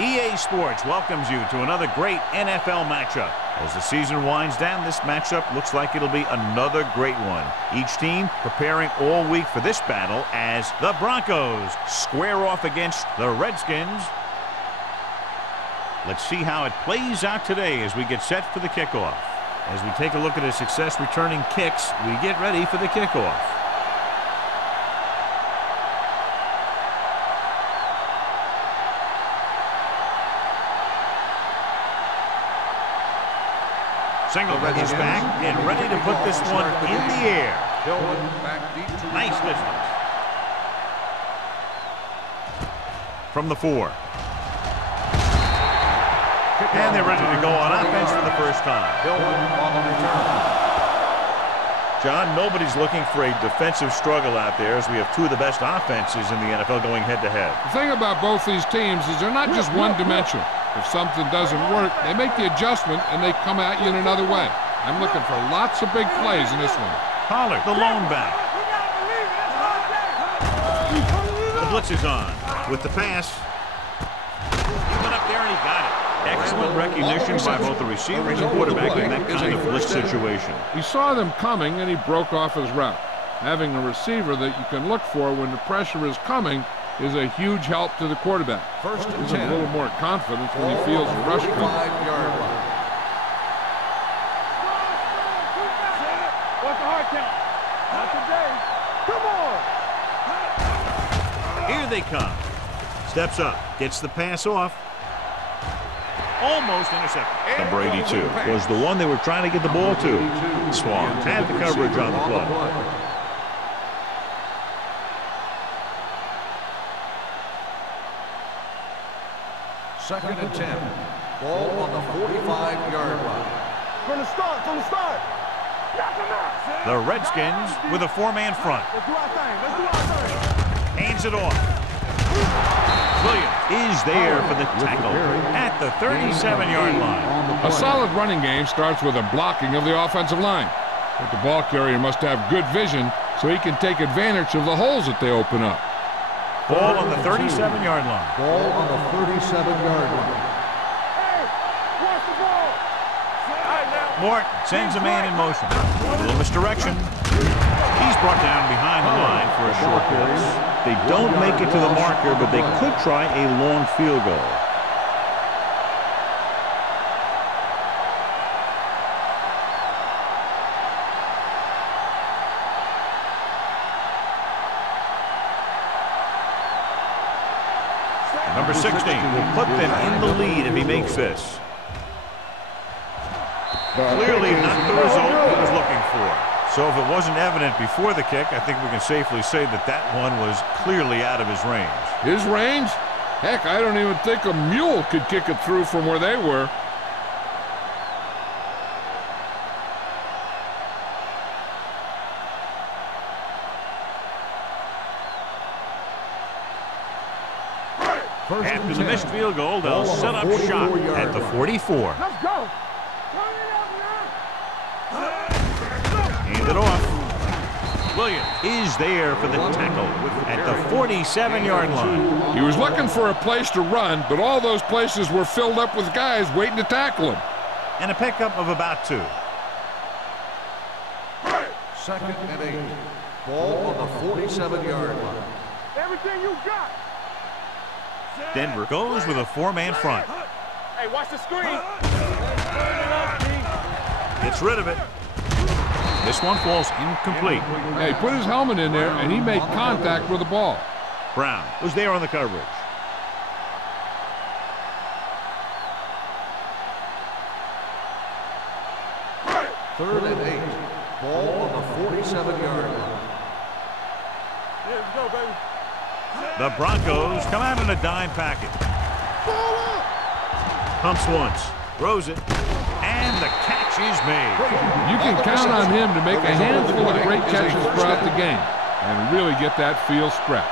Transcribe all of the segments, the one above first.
EA Sports welcomes you to another great NFL matchup. As the season winds down, this matchup looks like it'll be another great one. Each team preparing all week for this battle as the Broncos square off against the Redskins. Let's see how it plays out today as we get set for the kickoff. As we take a look at a success returning kicks, we get ready for the kickoff. Singleton is back and ready to put this one in the air. Nice distance. From the 4. And they're ready to go on offense for the first time. John, nobody's looking for a defensive struggle out there as we have two of the best offenses in the NFL going head-to-head. The thing about both these teams is they're not just one-dimensional. If something doesn't work, they make the adjustment and they come at you in another way. I'm looking for lots of big plays in this one. Pollard, the lone back. The blitz is on with the pass. He went up there and he got it. Excellent recognition by both the receivers and quarterback in that kind of blitz situation. He saw them coming and he broke off his route. Having a receiver that you can look for when the pressure is coming is a huge help to the quarterback. Gives him a little more confidence when he feels a rush coming. What's the hard count? Not today. Come on! Here they come. Steps up, gets the pass off. Almost intercepted. Number 82 was the one they were trying to get the ball to. Swan had the coverage on the play. Second and 10. Ball on the 45-yard line. From the start, The Redskins with a 4-man front. Let's do our thing. Let's do our thing. Hands it off. Williams is there for the tackle at the 37-yard line. A solid running game starts with a blocking of the offensive line. But the ball carrier must have good vision so he can take advantage of the holes that they open up. Ball on the 37-yard line. Ball on the 37-yard line. Hey, watch the ball. Morton sends a man in motion. A little misdirection. He's brought down behind the line for a short pass. They don't make it to the marker, but they could try a long field goal. Number 16 will put them in the lead if he makes this. Clearly not the result he was looking for. So if it wasn't evident before the kick, I think we can safely say that that one was clearly out of his range. His range? Heck, I don't even think a mule could kick it through from where they were. After the missed field goal, they'll set up shop at the 44. Let's go. Hand it off. Williams is there for the tackle at the 47-yard line. He was looking for a place to run, but all those places were filled up with guys waiting to tackle him. And a pickup of about 2. Second and 8. Ball on the 47-yard line. Everything you got. Denver goes with a 4-man front. Hey, watch the screen. Gets rid of it. This one falls incomplete. Yeah, he put his helmet in there, and he made contact with the ball. Brown was there on the coverage. Third and 8. Ball on the 47-yard line. Yeah, let's go, baby. The Broncos come out in a dime package. Pumps once, throws it, and the catch is made. You can count on him to make a handful of great catches throughout the game and really get that field stretch.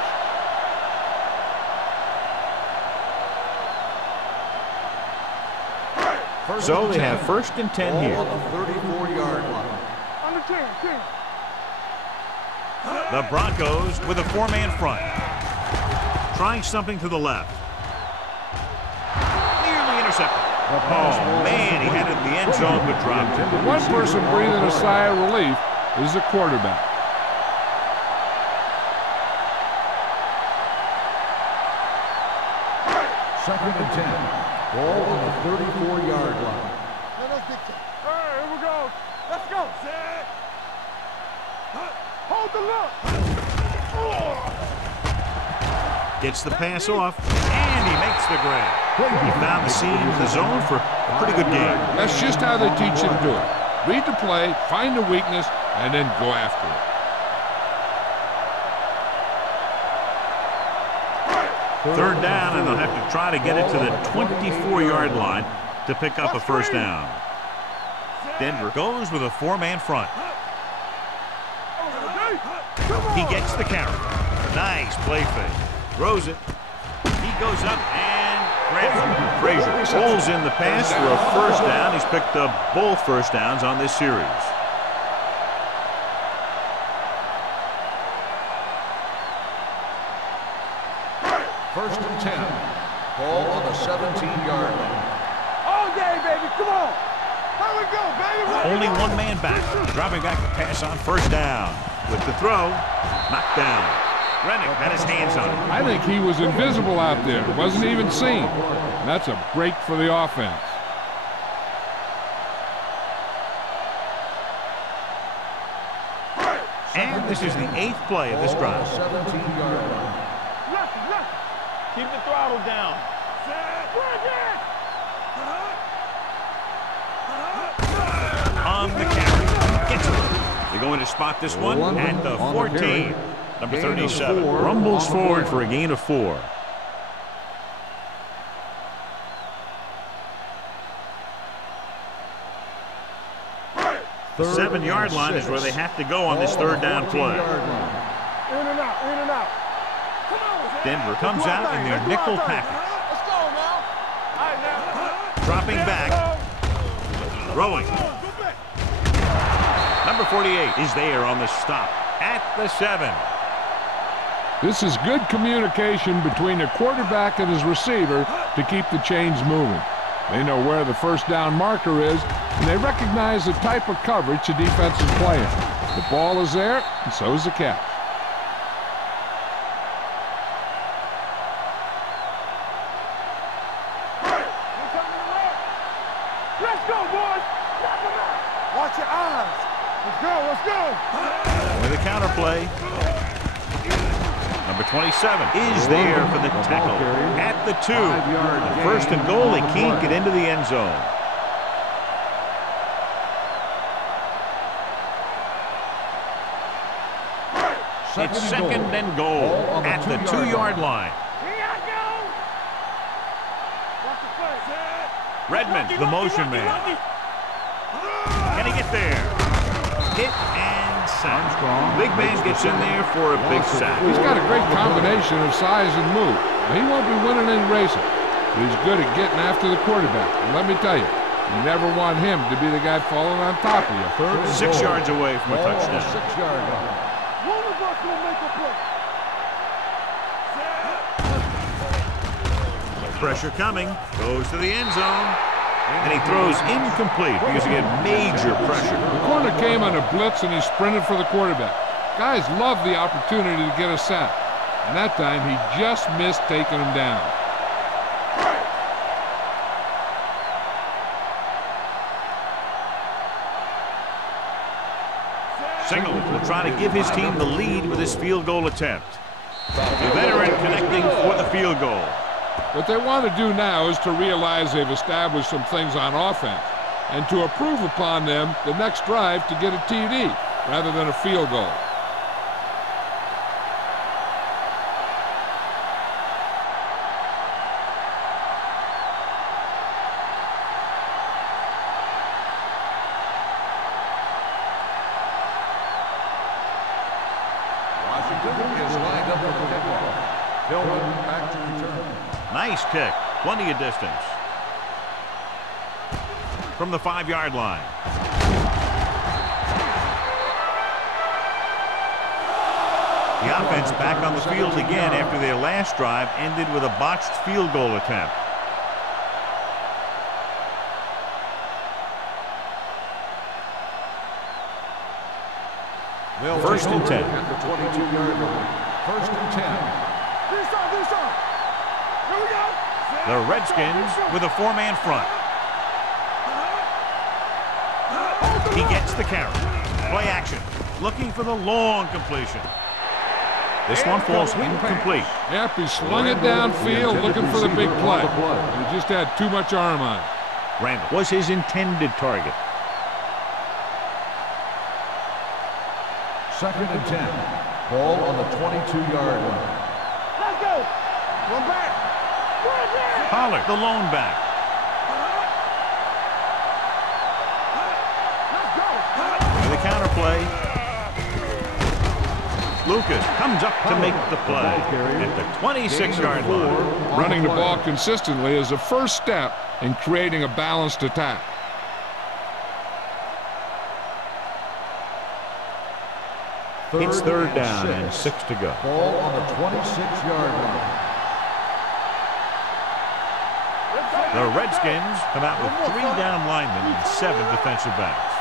So they have 1st and 10 here. On the 34-yard line. Under 10. The Broncos with a 4-man front. Trying something to the left. Nearly intercepted. Oh, man, he had it in the end zone but dropped it. The one person breathing a sigh of relief is the quarterback. Second and 10. Ball on the 34-yard line. All right, here we go. Let's go. Hold the look. Gets the pass off, and he makes the grab. He found the seam in the zone for a pretty good game. That's just how they teach you to do it. Read the play, find the weakness, and then go after it. 3rd down, and they'll have to try to get it to the 24-yard line to pick up a 1st down. Denver goes with a 4-man front. He gets the carry. Nice play fake. Throws it. He goes up and grabs it. Frazier pulls in the pass for a 1st down. He's picked up both 1st downs on this series. First and 10. Ball on the 17-yard line. All day, baby. Come on. Here we go, baby. Only 1 man back. Dropping back the pass on 1st down. With the throw, knocked down. Rennick had his hands on it. I think he was invisible out there. Wasn't even seen. That's a break for the offense. And this is the 8th play of this drive. 17-yard line. Left. Keep the throttle down. On the carry. Gets it. They're going to spot this one at the 14. Number 37 rumbles forward for a gain of 4. The 7-yard line is where they have to go on this 3rd down play. In and out. Come on. Denver comes out in their nickel package. Let's go now. All right, now. Dropping back. Throwing. Number 48 is there on the stop at the 7. This is good communication between the quarterback and his receiver to keep the chains moving. They know where the 1st down marker is, and they recognize the type of coverage the defense is playing. The ball is there, and so is the catch. Let's go, boys. Watch your eyes. Let's go. With a counter play. Number 27 is there for the tackle at the 2. The 1st and goal, they can't get into the end zone. It's 2nd and goal at the 2-yard line. Here I go. Watch the play. Redmond, the motion man. Can he get there? Hit and sack. Big man gets in there for a big sack. He's got a great combination of size and move. Now, he won't be winning any races, but he's good at getting after the quarterback. And let me tell you, you never want him to be the guy falling on top of you. 6 yards away from a touchdown. 6-yard line. One of us will make a play. Pressure coming. Goes to the end zone. And he throws incomplete because he had major pressure. The corner came on a blitz, and he sprinted for the quarterback. Guys love the opportunity to get a sack. And that time, he just missed taking him down. Singleton will try to give his team the lead with his field goal attempt. The veteran connecting for the field goal. What they want to do now is to realize they've established some things on offense and to improve upon them the next drive to get a TD rather than a field goal. Nice kick. Plenty of distance. From the 5-yard line. The offense back on the field again after their last drive ended with a botched field goal attempt. First and 10. At the 22-yard line. First and 10. Here we go. The Redskins with a 4-man front. He gets the carry. Play action. Looking for the long completion. This one falls incomplete. Yep, he slung it downfield looking for the big play. He just had too much arm on it. Randall was his intended target. Second and 10. Ball on the 22-yard line. Let's go. One back. Pollard, the lone back. For the counter play. Lucas comes up to make the play at the 26-yard line. Running the ball consistently is the first step in creating a balanced attack. It's third down and 6 to go. Ball on the 26-yard line. The Redskins come out with 3 down linemen and 7 defensive backs.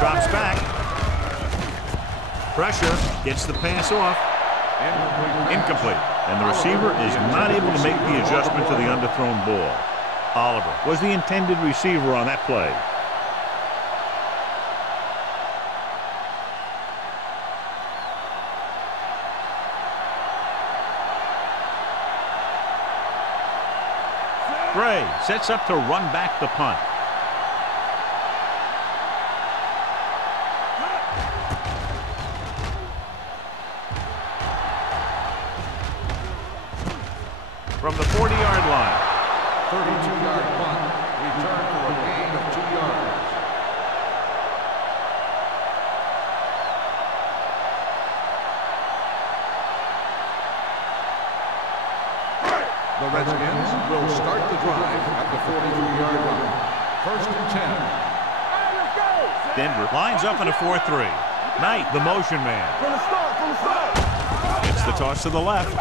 Drops back. Pressure, gets the pass off. Incomplete. And the receiver is not able to make the adjustment to the underthrown ball. Oliver was the intended receiver on that play. Gray sets up to run back the punt. From the 40-yard line. 32-yard punt. Return for a gain of 2 yards. The Redskins will start the drive at the 43-yard line. First and 10. Denver lines up in a 4-3. Knight, the motion man. From the start. It's the toss to the left.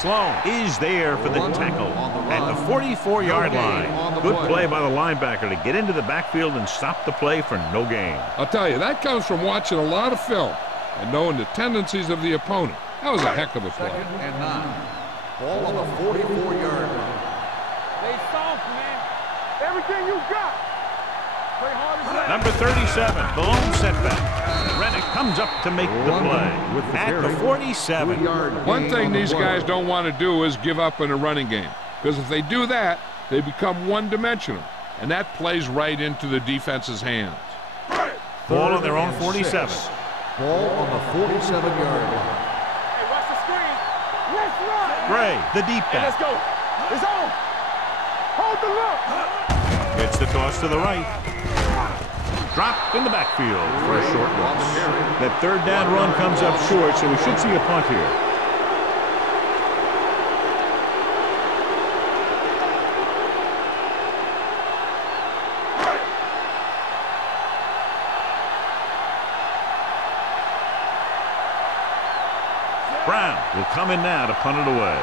Sloan is there for the tackle at the 44-yard line. Good play by the linebacker to get into the backfield and stop the play for no gain. I'll tell you, that comes from watching a lot of film and knowing the tendencies of the opponent. That was a heck of a play. Second and 9. Ball on the 44-yard line. Stay soft, man. Everything you got. Play hard as that. Number 37, the lone setback. Rennick comes up to make the play at the 47. One thing these guys don't want to do is give up in a running game, because if they do that, they become one-dimensional, and that plays right into the defense's hands. Ball on their own 47. Ball on the 47-yard line. Hey, watch the screen. Let's run. Gray, the deep Hey, let's back. go. It's on. Hold the look. Gets the toss to the right. Dropped in the backfield for a short loss. That third down run comes up short, so we should see a punt here. Brown will come in now to punt it away.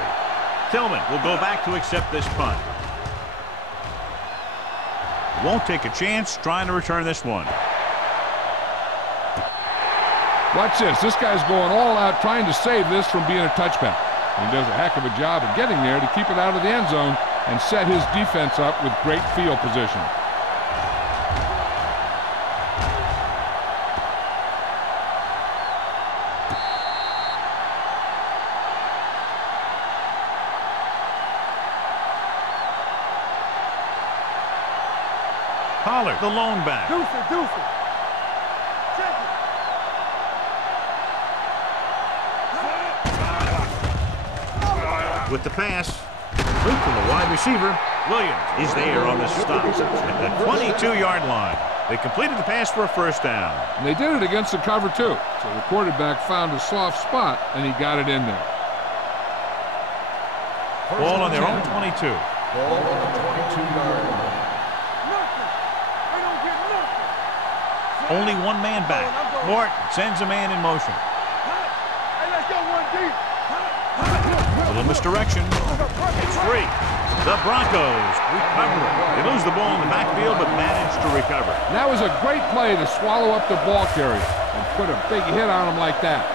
Tillman will go back to accept this punt. Won't take a chance trying to return this one. Watch this. This guy's going all out trying to save this from being a touchback. He does a heck of a job of getting there to keep it out of the end zone and set his defense up with great field position. Pollard, the lone back. Deuce it, deuce it. Check it. With the pass, Luke from the wide receiver. Williams is there on the stop at the 22-yard line. They completed the pass for a first down. And they did it against the cover, too. So the quarterback found a soft spot, and he got it in there. Ball on their own 22. Ball on the 22-yard line. Only one man back. Morton sends a man in motion. Hey, let's go one deep. A little misdirection. It's free. The Broncos recover it. They lose the ball in the backfield, but manage to recover. That was a great play to swallow up the ball carrier and put a big hit on him like that.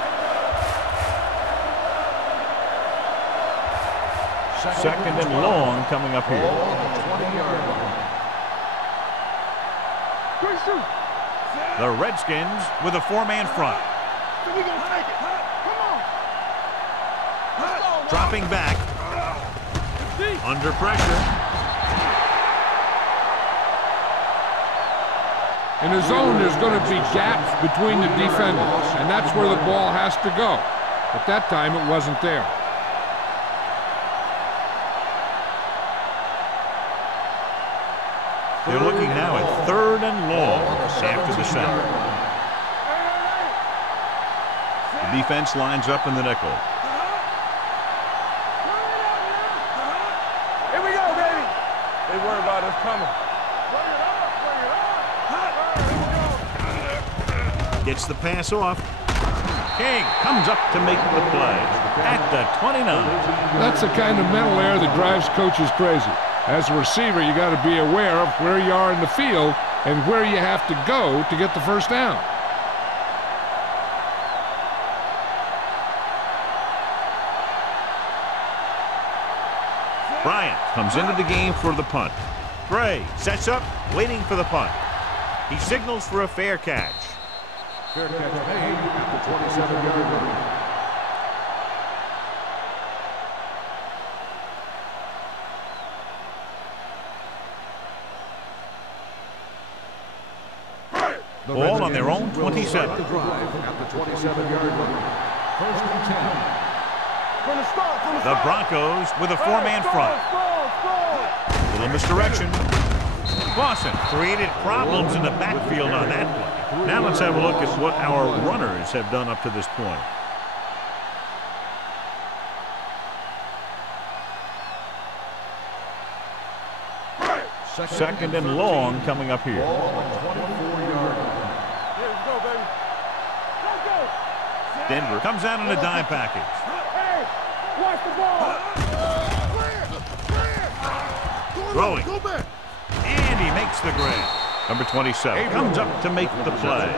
Second and long coming up here. Ball on the 20-yard line. Quick shoot. The Redskins with a four-man front. So we gonna take it. Come on. Let's go, Dropping back. Under pressure. In the zone, there's going to be gaps between the defenders, and that's where the ball has to go. But that time, it wasn't there. They're looking now at third and long after the sack. The defense lines up in the nickel. Here we go, baby. They worry about us coming. Gets the pass off. King comes up to make the play at the 29. That's the kind of mental error that drives coaches crazy. As a receiver, you got to be aware of where you are in the field and where you have to go to get the first down. Bryant comes into the game for the punt. Gray sets up, waiting for the punt. He signals for a fair catch. Fair catch made at the 27-yard line. Ball on their own 27. The drive at the 27-yard line. First and 10. From the start. The Broncos with a four-man front. Little misdirection. Clausen created problems in the backfield on that play. Now let's have a look at what our runners have done up to this point. Second and long coming up here. Ball on the 24-yard line. Let's go, baby. Let's go. Denver comes out in a dime package. Hey, watch the ball. Throwing. Go back. And he makes the grab. Number 27 comes up to make the play.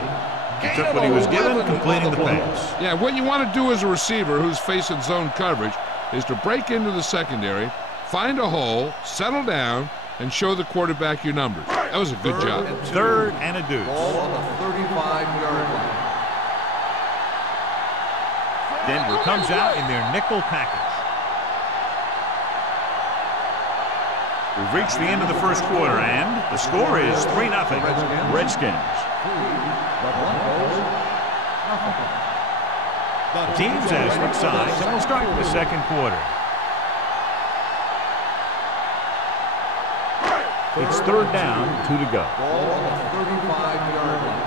He took what he was given, completing the pass. Yeah, what you want to do as a receiver who's facing zone coverage is to break into the secondary, find a hole, settle down, and show the quarterback your numbers. That was a good job. Third and a deuce. Ball on the 35-yard line. Denver comes out in their nickel package. We've reached the end of the first quarter, and the score is 3-0. Redskins. The Broncos, nothing. The teams have switched sides, and we'll start the second quarter. It's third down, 2 to go. Ball on the 35-yard line.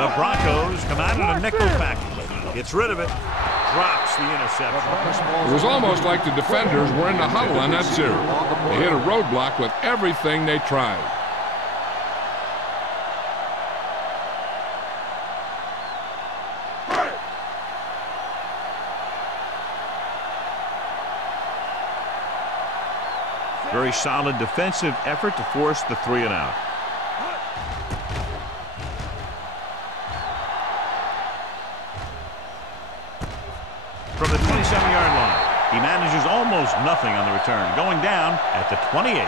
The Broncos come out in a nickel package. Gets rid of it. Drops the interception. It was almost like the defenders were in the huddle on that series. They hit a roadblock with everything they tried. Very solid defensive effort to force the 3 and out. From the 27-yard line, he manages almost nothing on the return, going down at the 28.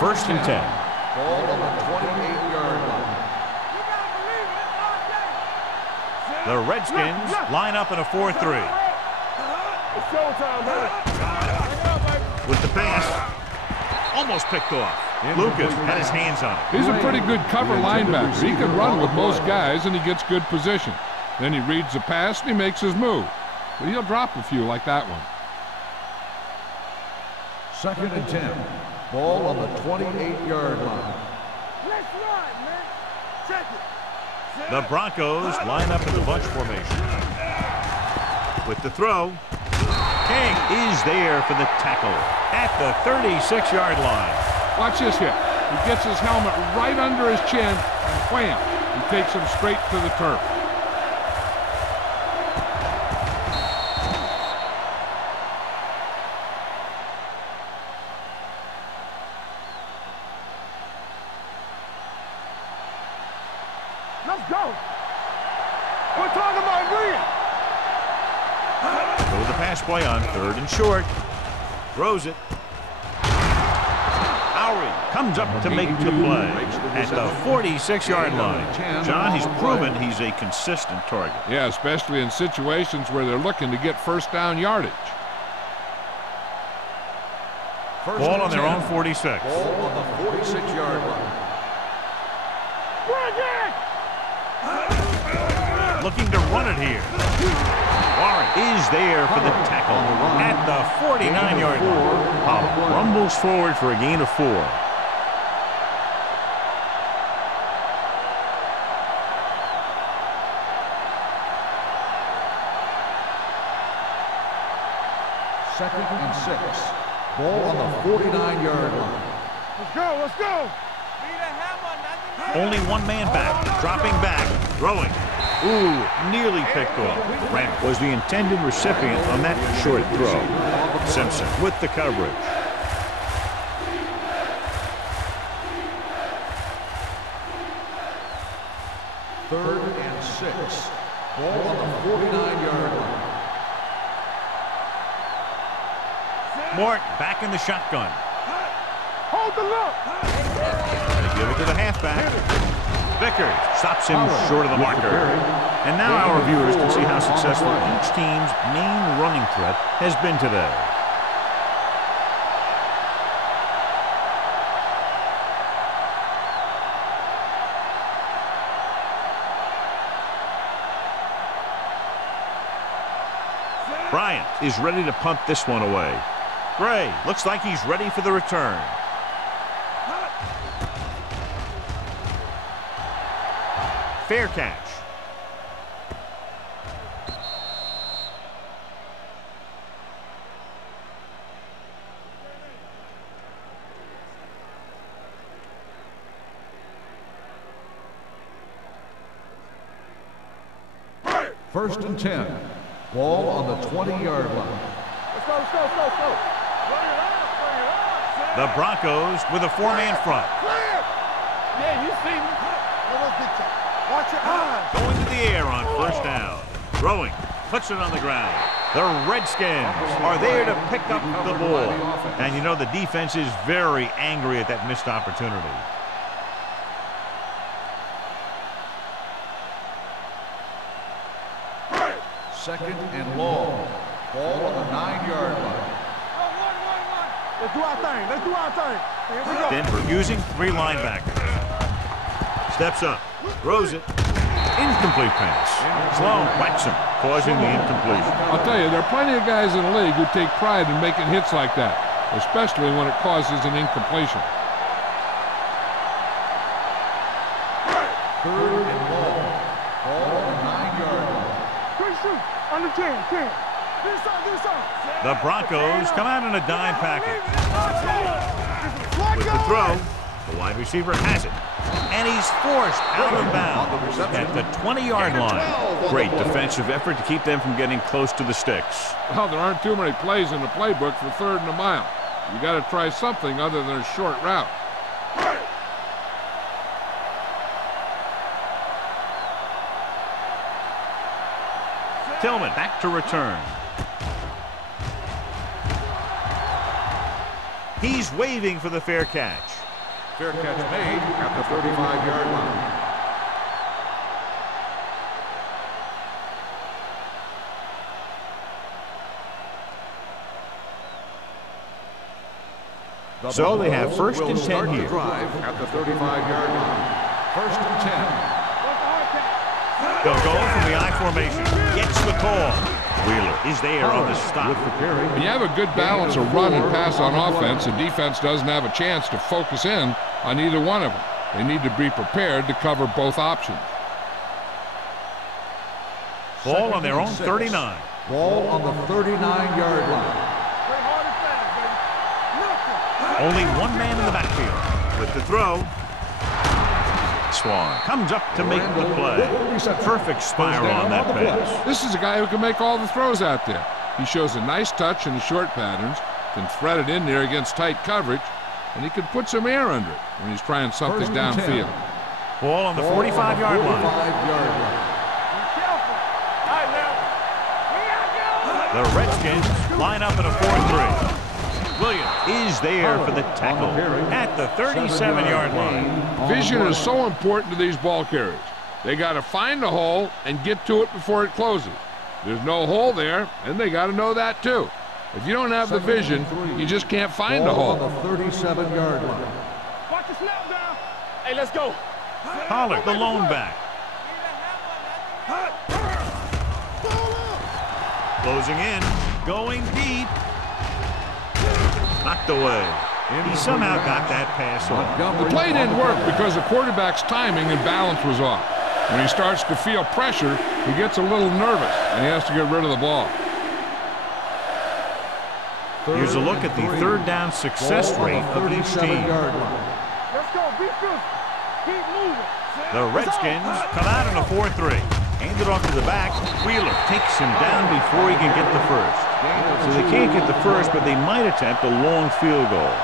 First and 10. Ball on the 28-yard line. The Redskins line up in a 4-3. It's showtime, man. With the pass, almost picked off. Lucas had his hands on it. He's a pretty good cover linebacker. He can run with most guys, and he gets good position. Then he reads the pass, and he makes his move. But he'll drop a few like that one. Second and 10. Ball on the 28-yard line. Let's run, man. Check it. The Broncos line up in the bunch formation. With the throw, King is there for the tackle at the 36-yard line. Watch this here. He gets his helmet right under his chin, and wham, he takes him straight to the turf. Let's go. We're talking about green. Go with the pass play on 3rd and short. Throws it. Lowry comes up to make the play at the 46-yard line. John, he's proven he's a consistent target. Yeah, especially in situations where they're looking to get first down yardage. Ball on their own 46. Ball on the 46-yard line. Bring it. Looking to run it here. Warren is there for the tackle at the 49-yard line. Powell rumbles forward for a gain of 4. Second and 6. Ball on the 49-yard line. Let's go. Let's go. Only one man back, dropping back, throwing. Ooh, nearly picked off. Grant was the intended recipient on that short throw. Simpson with the coverage. Third and 6. Ball on the 49-yard line. Mort back in the shotgun. Hold the look. They give it to the halfback. Vickers stops him short of the marker. And now our viewers can see how successful each team's main running threat has been today. Bryant is ready to punt this one away. Gray looks like he's ready for the return. Fair catch. First and 10. Ball on the 20-yard line. Let's go. Let's go. Let's go. Bring it up. Bring it up. The Broncos with a 4-man front. Clear. Yeah, you see me. Watch your eyes. Going to the air on first down. Throwing. Puts it on the ground. The Redskins are there to pick up the ball. And you know the defense is very angry at that missed opportunity. Second and long. Ball on the 9-yard line. Let's do our thing. Let's do our thing. Here we go. Denver using 3 linebackers. Steps up. Throws it. Incomplete pass. Sloan whacks him, causing the incompletion. I'll tell you, there are plenty of guys in the league who take pride in making hits like that, especially when it causes an incompletion. Third and long. Ball on the 9-yard line. Quick shoot. Under 10. 10. This song. The Broncos come out in a dime package. With the throw, the wide receiver has it. And he's forced out of bounds at the 20-yard line. Great defensive effort to keep them from getting close to the sticks. Well, there aren't too many plays in the playbook for 3rd and a mile. You got to try something other than a short route. Tillman back to return. He's waving for the fair catch. Fair catch made at the 35-yard line. So they have first and 10 here. Drive at the 35-yard line. First and 10. They'll go from the I formation. Gets the call. Wheeler is there on the stop. When you have a good balance of run and pass on offense, the defense doesn't have a chance to focus in on either one of them. They need to be prepared to cover both options. Ball on their own 39. Ball on the 39-yard line. Only one man in the backfield. With the throw, Swan comes up to make the play. Perfect spiral on that pass. This is a guy who can make all the throws out there. He shows a nice touch in the short patterns, can thread it in there against tight coverage, and he can put some air under it when he's trying something downfield. Ball on the 45-yard line. The Redskins line up in a 4-3. Williams is there for the tackle at the 37-yard line. Vision is so important to these ball carriers. They got to find the hole and get to it before it closes. There's no hole there, and they got to know that too. If you don't have the vision, you just can't find the hole. On the 37-yard line. Watch the snap down. Hey, let's go. Pollard, the lone back. Closing in, going deep. Knocked away. He somehow got that pass off. The play didn't work because the quarterback's timing and balance was off. When he starts to feel pressure, he gets a little nervous, and he has to get rid of the ball. Here's a look at the third down success rate of each team. Let's go. Be good. Keep moving. The Redskins come out in a 4-3. Hand it off to the back. Wheeler takes him down before he can get the first. So they can't get the first, but they might attempt a long field goal.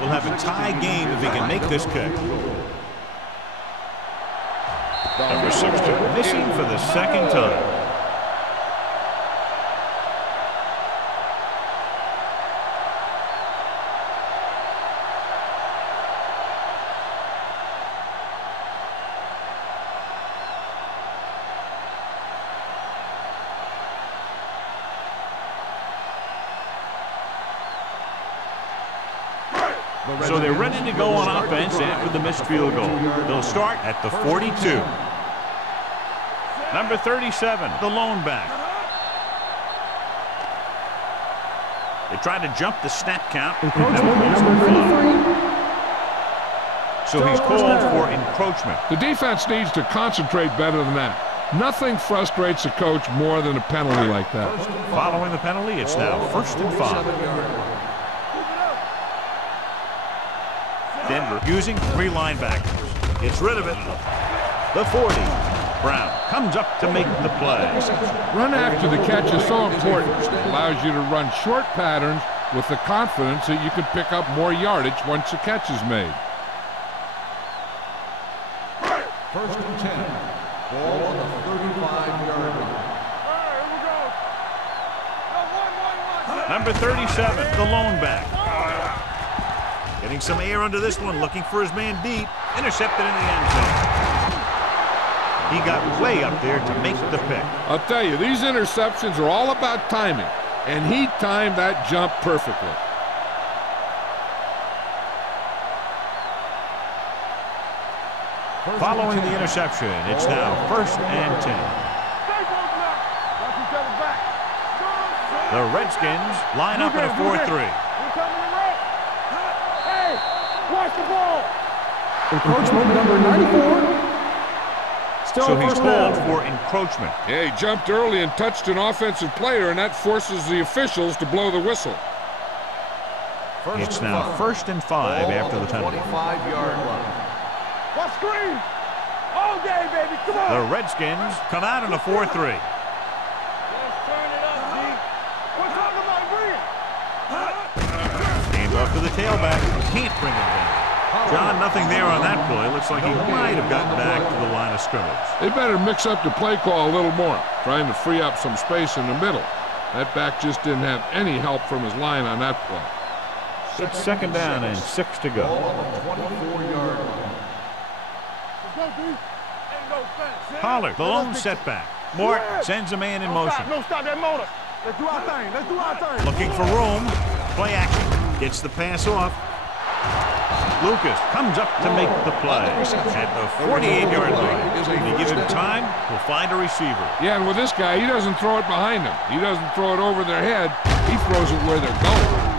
We'll have a tie game if he can make this kick. Number 16, missing for the second time. So they're ready to go on offense after the missed field goal. They'll start at the 42. Number 37, the lone back. They try to jump the snap count. So he's called for encroachment. The defense needs to concentrate better than that. Nothing frustrates a coach more than a penalty like that. Following the penalty, it's now 1st and 5. Denver using 3 linebackers. Gets rid of it. The 40. Brown comes up to make the play. Run after the catch is so important. It allows you to run short patterns with the confidence that you can pick up more yardage once the catch is made. 1st and 10. Ball on the 35-yard line. Number 37, the lone back. Getting some air under this one, looking for his man deep. Intercepted in the end zone. He got way up there to make the pick. I'll tell you, these interceptions are all about timing, and he timed that jump perfectly. Following the interception, it's now 1st and 10. The Redskins line up in a 4-3. Watch the ball. Encroachment number 94. So he's called for encroachment. Yeah, he jumped early and touched an offensive player, and that forces the officials to blow the whistle. It's now 1st and 5 after the penalty. 25-yard line. What screen? All day, baby. Come on. The Redskins come out in a 4-3. Let's turn it up, D. We're talking about green. Hand off to the tailback. Can't bring it down. John, nothing there on that play. Looks like he might have gotten back to the line of scrimmage. They better mix up the play call a little more, trying to free up some space in the middle. That back just didn't have any help from his line on that play. It's 2nd down and 6 to go. Ball on the 24-yard line. Let's go, D. Pollard, the lone setback. Mort sends a man in motion. No, stop that motor. Let's do our thing. Let's do our thing. Looking for room. Play action. Gets the pass off. Lucas comes up to make the play at the 48-yard line. If he gives him time, he'll find a receiver. Yeah, and with this guy, he doesn't throw it behind him. He doesn't throw it over their head. He throws it where they're going.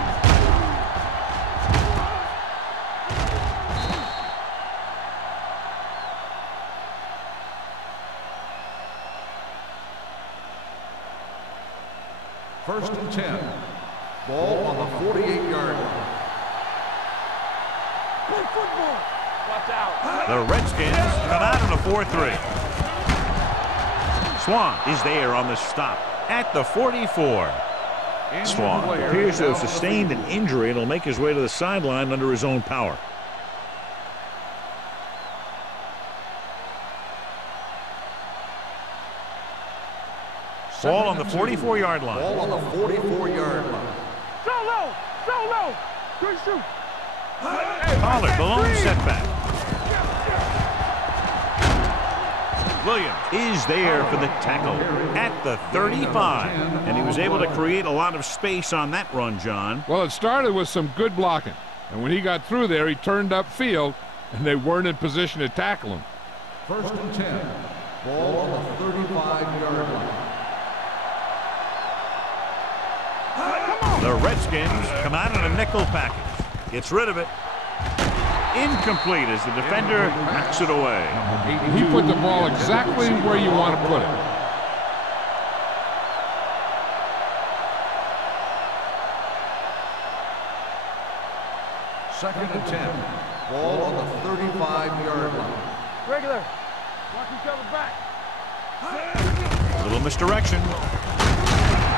First and 10. Ball on the 48-yard line. Play football. Watch out. The Redskins come out in a 4-3. Swan is there on the stop at the 44. Swan appears to have sustained an injury and will make his way to the sideline under his own power. Ball on the 44-yard line. Ball on the 44-yard line. So low. Good shoot. Pollard, the lone setback. Williams is there for the tackle at the 35. And he was able to create a lot of space on that run, John. Well, it started with some good blocking. And when he got through there, he turned upfield, and they weren't in position to tackle him. First and 10. Ball on the 35-yard line. The Redskins come out in a nickel package. Gets rid of it. Incomplete as the defender knocks it away. He put the ball exactly where you want to put it. Second and 10. Ball on the 35-yard line. Regular. Watch each other back. A little misdirection.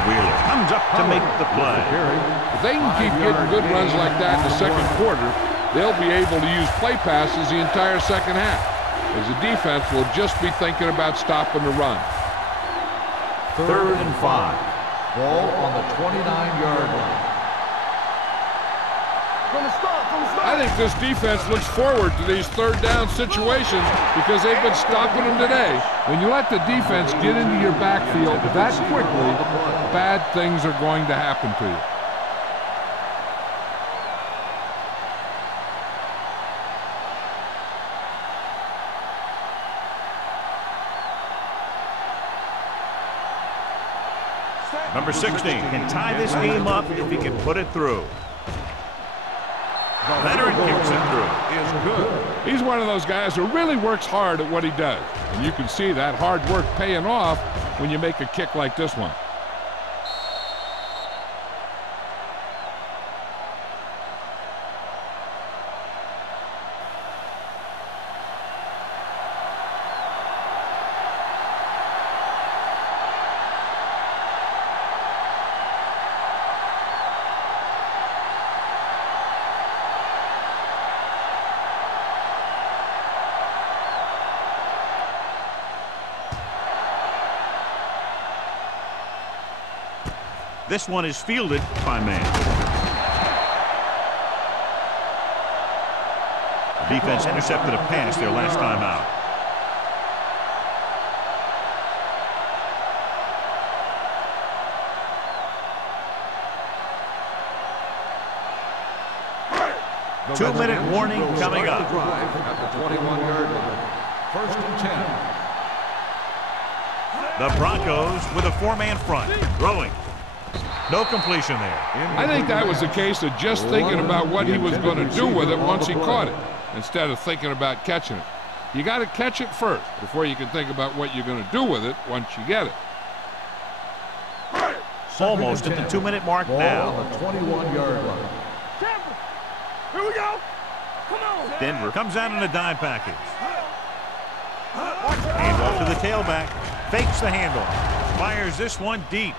Wheeler comes up to make the play. If they can keep getting good runs like that in the second quarter, they'll be able to use play passes the entire second half, as the defense will just be thinking about stopping the run. Third and 5. Ball on the 29-yard line. From the start. I think this defense looks forward to these third down situations because they've been stopping them today. When you let the defense get into your backfield that quickly, bad things are going to happen to you. Number 16 can tie this game up if he can put it through. Leonard kicks it through. Is good. He's one of those guys who really works hard at what he does. And you can see that hard work paying off when you make a kick like this one. This one is fielded by man. The defense intercepted a pass their last time out. Two-minute warning coming up. At the 21-yard line. First and 10. The Broncos with a four-man front. Throwing. No completion there. I think that was a case of just thinking about what he was going to do with it once he caught it, instead of thinking about catching it. You got to catch it first before you can think about what you're going to do with it once you get it. Almost at the 2-minute mark now. On the 21-yard line. Here we go. Come on. Denver comes out in a dime package. Hand off to the tailback. Fakes the handoff. Fires this one deep.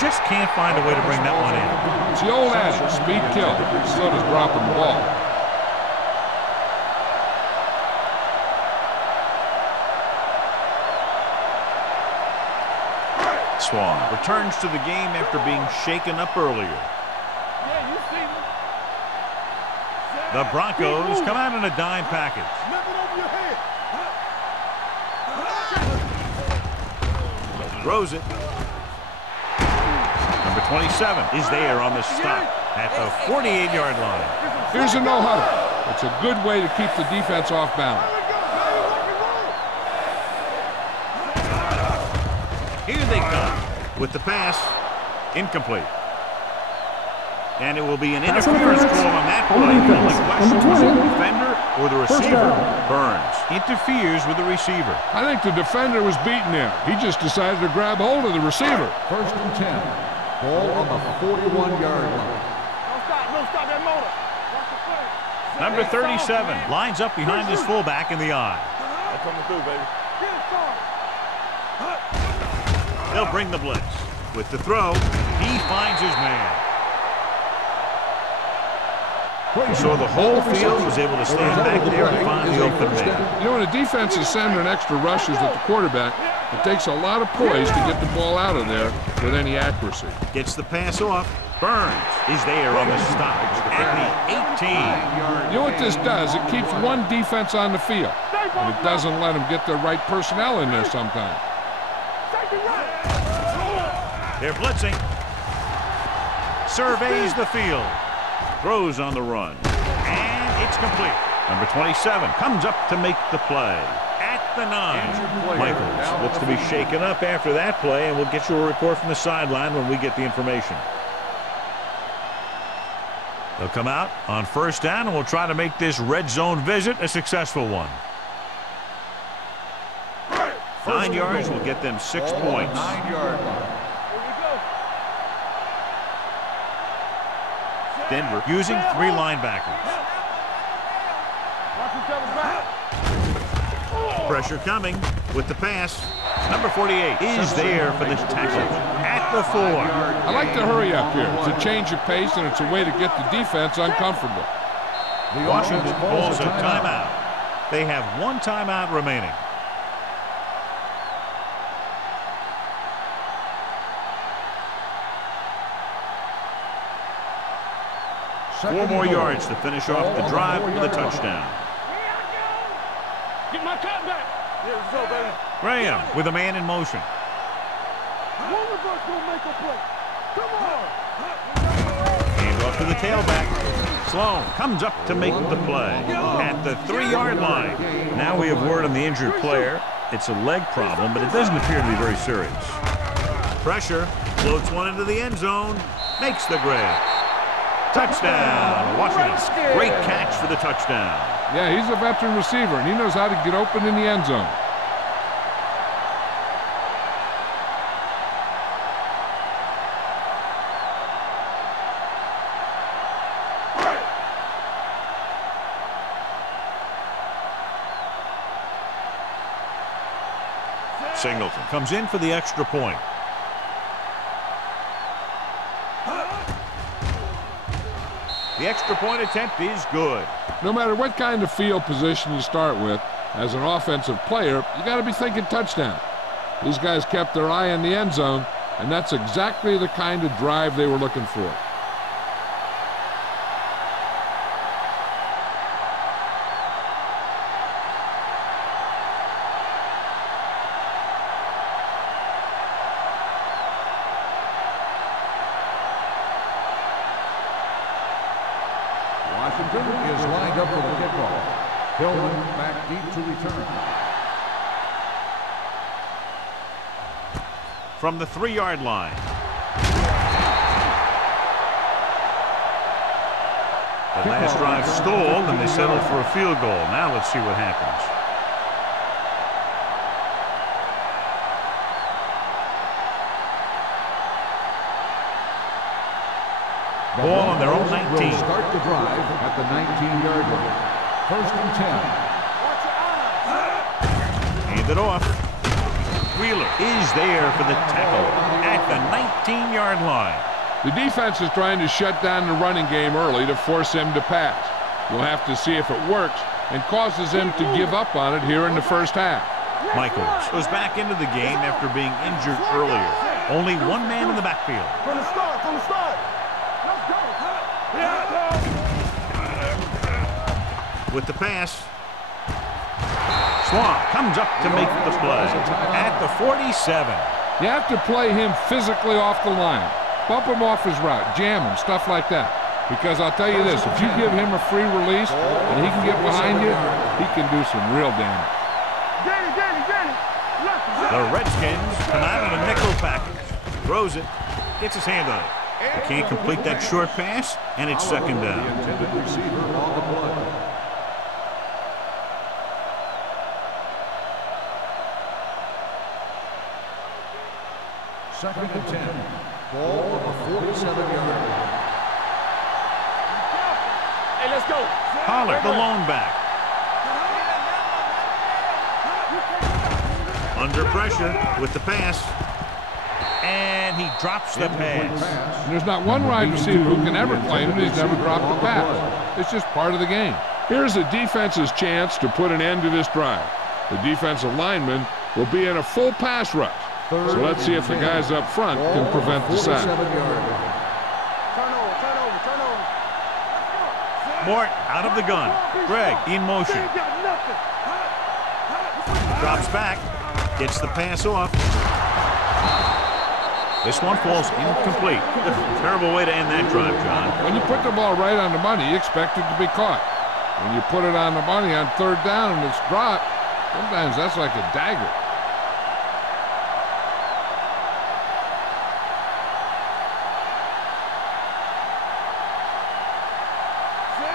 Just can't find a way to bring that one in. It's the old adage, speed kills. So does dropping the ball. Swan returns to the game after being shaken up earlier. Yeah, you see me. The Broncos come out in a dime package. Throws it. Number 27 is there on the stop at the 48-yard line. Here's a no-huddle. It's a good way to keep the defense off balance. Here they come with the pass. Incomplete. And it will be an interference call on that play. The only question was it the defender or the receiver? Burns interferes with the receiver. I think the defender was beaten there. He just decided to grab hold of the receiver. First and 10. Ball on the 41-yard line. Don't stop that motor. Watch the play. Number 37 lines up behind his fullback in the eye. That's coming through, baby. Get it started. They'll bring the blitz. With the throw, he finds his man. So the whole field was able to stand back there and find the open man. You know, when a defense is sending extra rushes at the quarterback, it takes a lot of poise to get the ball out of there with any accuracy. Gets the pass off. Burns is there on the stop at the 18. You know what this does? It keeps one defense on the field, and it doesn't let them get the right personnel in there sometimes. They're blitzing. Surveys the field. Throws on the run. And it's complete. Number 27 comes up to make the play. At the 9. Michaels looks to be shaken up after that play, and we'll get you a report from the sideline when we get the information. They'll come out on first down, and we'll try to make this red zone visit a successful one. 9 yards will get them 6 points. 9-yard line. Denver using 3 linebackers. Pressure coming with the pass. Number 48 is there for the tackle at the 4. I like to hurry up here. It's a change of pace, and it's a way to get the defense uncomfortable. Washington calls a timeout. They have 1 timeout remaining. Four more yards to finish off the drive with a touchdown. Get my cut back. Yeah, let's go, baby. Graham with a man in motion. One of us will make a play. Come on. Hand off to the tailback. Sloan comes up to make the play at the 3-yard line. Now we have word on the injured player. It's a leg problem, but it doesn't appear to be very serious. Pressure. Floats one into the end zone. Makes the grab. Touchdown, Washington. Great catch for the touchdown. Yeah, he's a veteran receiver, and he knows how to get open in the end zone. Singleton comes in for the extra point. The extra point attempt is good. No matter what kind of field position you start with, as an offensive player, you got to be thinking touchdown. These guys kept their eye on the end zone, and that's exactly the kind of drive they were looking for. Washington is lined up for the kickoff. Hillman back deep to return. From the 3-yard line. The last drive stalled, and they settled for a field goal. Now let's see what happens. Ball on their own 19. Will start the drive at the 19-yard line. First and 10. Hand it off. Wheeler is there for the tackle at the 19-yard line. The defense is trying to shut down the running game early to force him to pass. We'll have to see if it works and causes him to give up on it here in the first half. Michaels goes back into the game after being injured earlier. Only one man in the backfield. From the start, from the start. Let's go. with the pass. Swamp comes up to make the play at the 47. You have to play him physically off the line. Bump him off his route, jam him, stuff like that. Because I'll tell you this, if you give him a free release and he can get behind you, he can do some real damage. The Redskins come out in a nickel package. Throws it, gets his hand on it. Can't complete that short pass, and it's second down. The intended receiver on the play. Second and 10. Ball on the 47-yard line. Hey, let's go. Pollard, the lone back. Under pressure with the pass. And he drops the pass. And there's not one wide receiver who can ever claim that he's never dropped a pass. It's just part of the game. Here's the defense's chance to put an end to this drive. The defensive lineman will be in a full pass rush. So let's see if the guys up front can prevent the sack. Morton out of the gun. Greg in motion. Drops back. Gets the pass off. This one falls incomplete. Terrible way to end that drive, John. When you put the ball right on the money, you expect it to be caught. When you put it on the money on third down and it's dropped, sometimes that's like a dagger.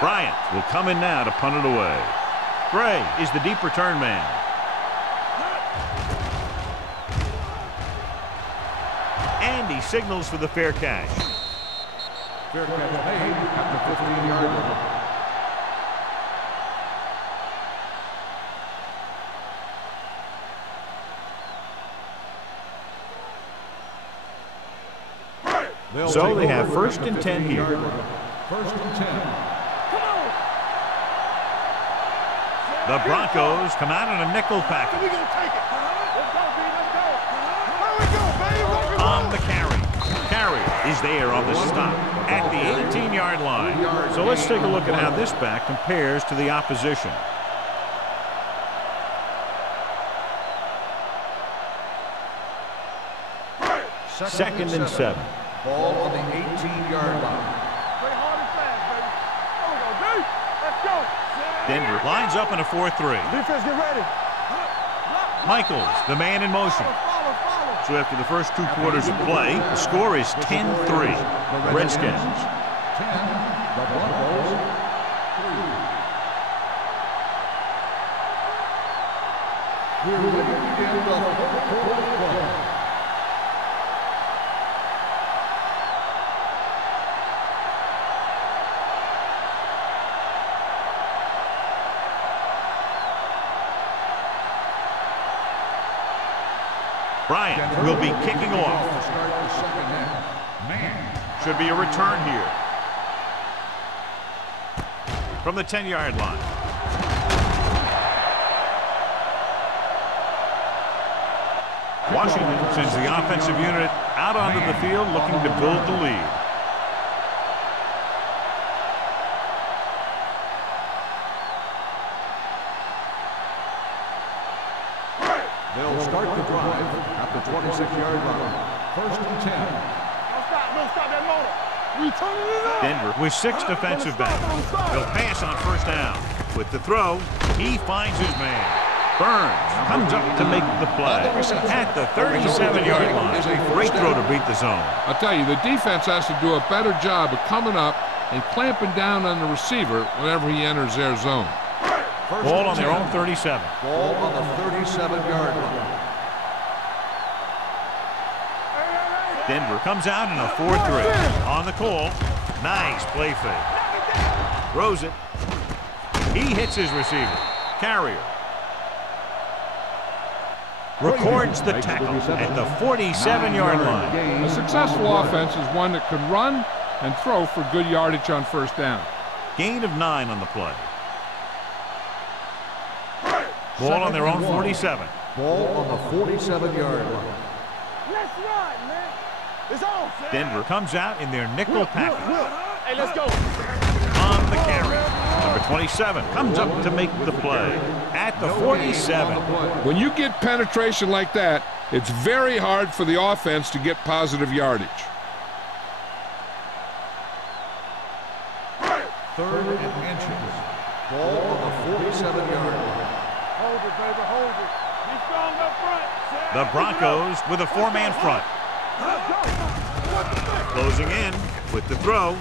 Bryant will come in now to punt it away. Gray is the deep return man. And he signals for the fair catch. Fair catch made at the 15-yard line. So they have first and 10 here. First and 10. The Broncos come out in a nickel package. On the carry. Carrier is there on the stop at the 18-yard line. So let's take a look at how this back compares to the opposition. Second and 7. Ball on the 18-yard line. Denver lines up in a 4-3. Defense, get ready. Michaels, the man in motion. So after the first 2 quarters of play, the score is 10-3. Redskins. 10, the Broncos 3. We're ready to begin the fourth quarter. Bryant will be kicking off. To start the second half. Should be a return here. From the 10-yard line. Washington sends the offensive unit out onto the field looking to build the lead. They'll start the drive at the 26-yard line. First and 10. Don't stop that motor. We turning it up. Denver with 6 defensive backs. They'll pass on first down. With the throw, he finds his man. Burns comes up to make the play at the 37-yard line. Great throw to beat the zone. I'll tell you, the defense has to do a better job of coming up and clamping down on the receiver whenever he enters their zone. Ball on their own 37. Ball on the 37-yard line. Denver comes out in a 4-3. On the call. Nice play fake. Throws it. He hits his receiver. Carrier records the tackle at the 47-yard line. A successful offense is one that can run and throw for good yardage on first down. Gain of 9 on the play. Ball on their own 47. Ball on the 47-yard line. Let's run, man. It's on. Denver comes out in their nickel package. Hey, let's go. On the carry. Number 27 comes up to make the play at the 47. When you get penetration like that, it's very hard for the offense to get positive yardage. 3rd and inches. Ball on the 47-yard line. Hold it, baby, hold it. Be strong up front. The Broncos with a 4-man front. Closing in with the throw.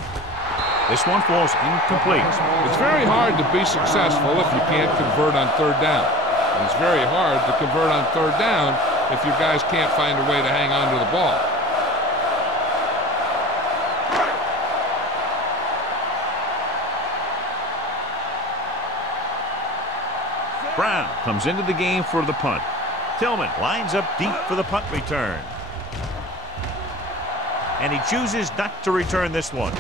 This one falls incomplete. It's very hard to be successful if you can't convert on 3rd down. And it's very hard to convert on 3rd down if you guys can't find a way to hang on to the ball. Brown comes into the game for the punt. Tillman lines up deep for the punt return. And he chooses not to return this one.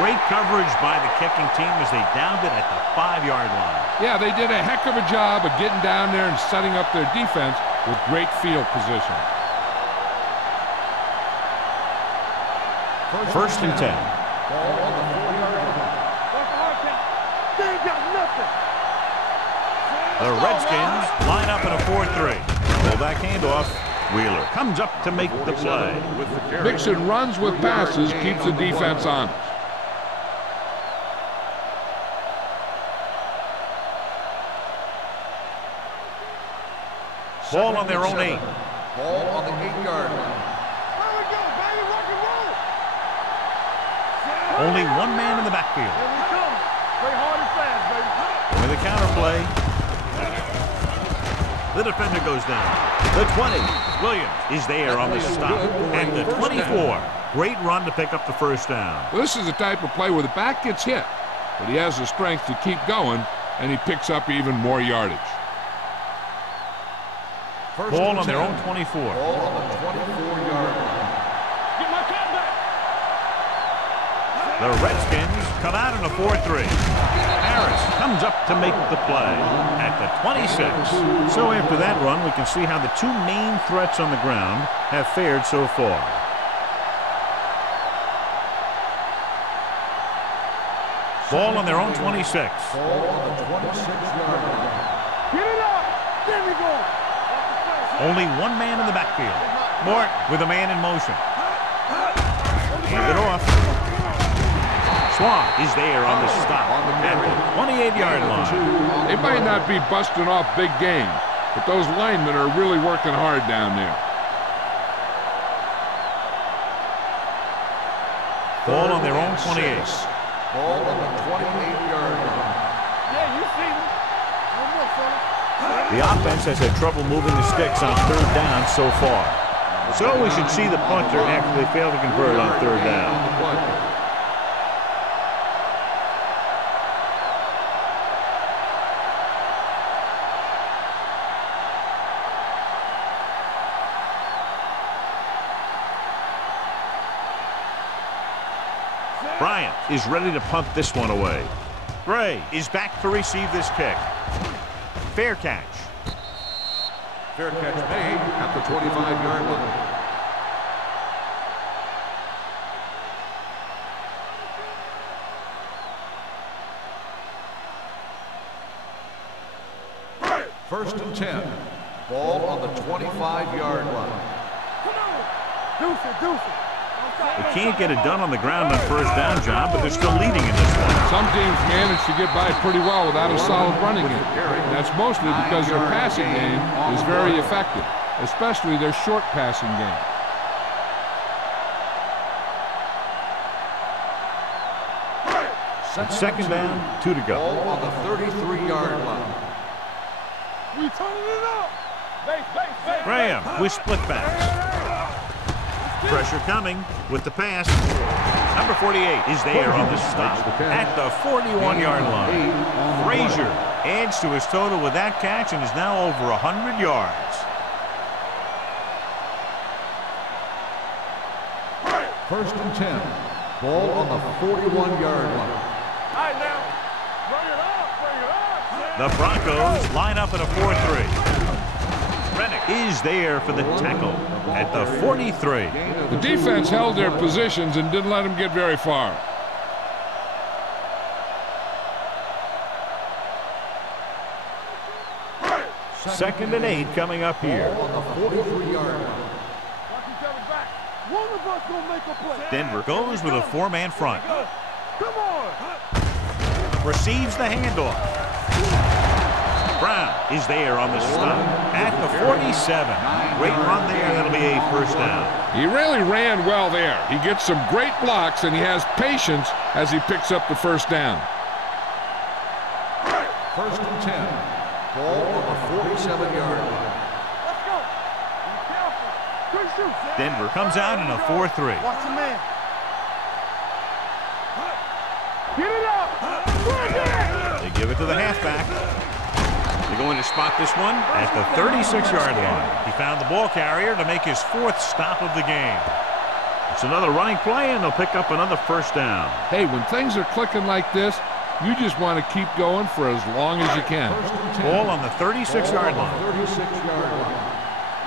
Great coverage by the kicking team as they downed it at the 5-yard line. Yeah, they did a heck of a job of getting down there and setting up their defense with great field position. 1st and 10. Ball on the 4-yard line. They ain't got nothing. The Redskins line up in a 4-3. Pull back handoff. Wheeler comes up to make the play. Mixon runs with passes, keeps the defense honest. Ball on their own 8. Ball on the 8-yard line. There we go, baby. Rock and roll. Only one man in the backfield. Here we come. Play hard and fast, baby. With a counter play. The defender goes down. The 20. Williams is there on the stop. And the 24. Great run to pick up the 1st down. Well, this is the type of play where the back gets hit, but he has the strength to keep going, and he picks up even more yardage. Ball on their own 24. Ball on the 24-yard line. Get my cat back. The Redskins come out in a 4-3. Harris comes up to make the play at the 26. So after that run, we can see how the 2 main threats on the ground have fared so far. Ball on their own 26. Ball on the 26-yard line. Get it up. There we go. Only one man in the backfield. Mort with a man in motion. Hand it off. Swan is there on the stop at the 28-yard line. They might not be busting off big game, but those linemen are really working hard down there. Ball on their own 28. Ball on the 28-yard line. Yeah, you see me. No more, fella. The offense has had trouble moving the sticks on 3rd down so far. So we should see the punter after they fail to convert on 3rd down. Bryant is ready to punt this one away. Gray is back to receive this kick. Fair catch. Fair catch made at the 25-yard line. First and 10. Ball on the 25-yard line. Come on. Deuce it, deuce it. They can't get it done on the ground on 1st down, John, but they're still leading in this one. Some teams manage to get by pretty well without a solid running game. And that's mostly because their passing game is very effective, especially their short passing game. Second down, 2 to go. Ball on the 33-yard line. We turning it up. Base, base, base. Graham with split backs. Pressure coming with the pass. Number 48 is there on the stop at the 41-yard line. Frazier adds to his total with that catch and is now over 100 yards. First and 10. Ball on the 41-yard line. All right, now. Bring it up, bring it up. The Broncos line up in a 4-3. Rennick is there for the tackle at the 43. The defense held their positions and didn't let them get very far. 2nd and 8 coming up here. Ball on the 43-yard line. Watch each other back. One of us gonna make a play. Denver goes with a 4-man front. Come on. Receives the handoff. Brown is there on the stop at the 47. Great run there. That'll be a 1st down. He really ran well there. He gets some great blocks, and he has patience as he picks up the 1st down. 1st and 10. Ball on the 47-yard line. Let's go. Be careful. Good shoot. Denver comes out in a 4-3. Watch the man. Get it up. Bring it. They give it to the halfback. They're going to spot this one at the 36-yard line. He found the ball carrier to make his 4th stop of the game. It's another running play, and they'll pick up another 1st down. Hey, when things are clicking like this, you just want to keep going for as long as you can. Ball on the 36-yard line. 36-yard line.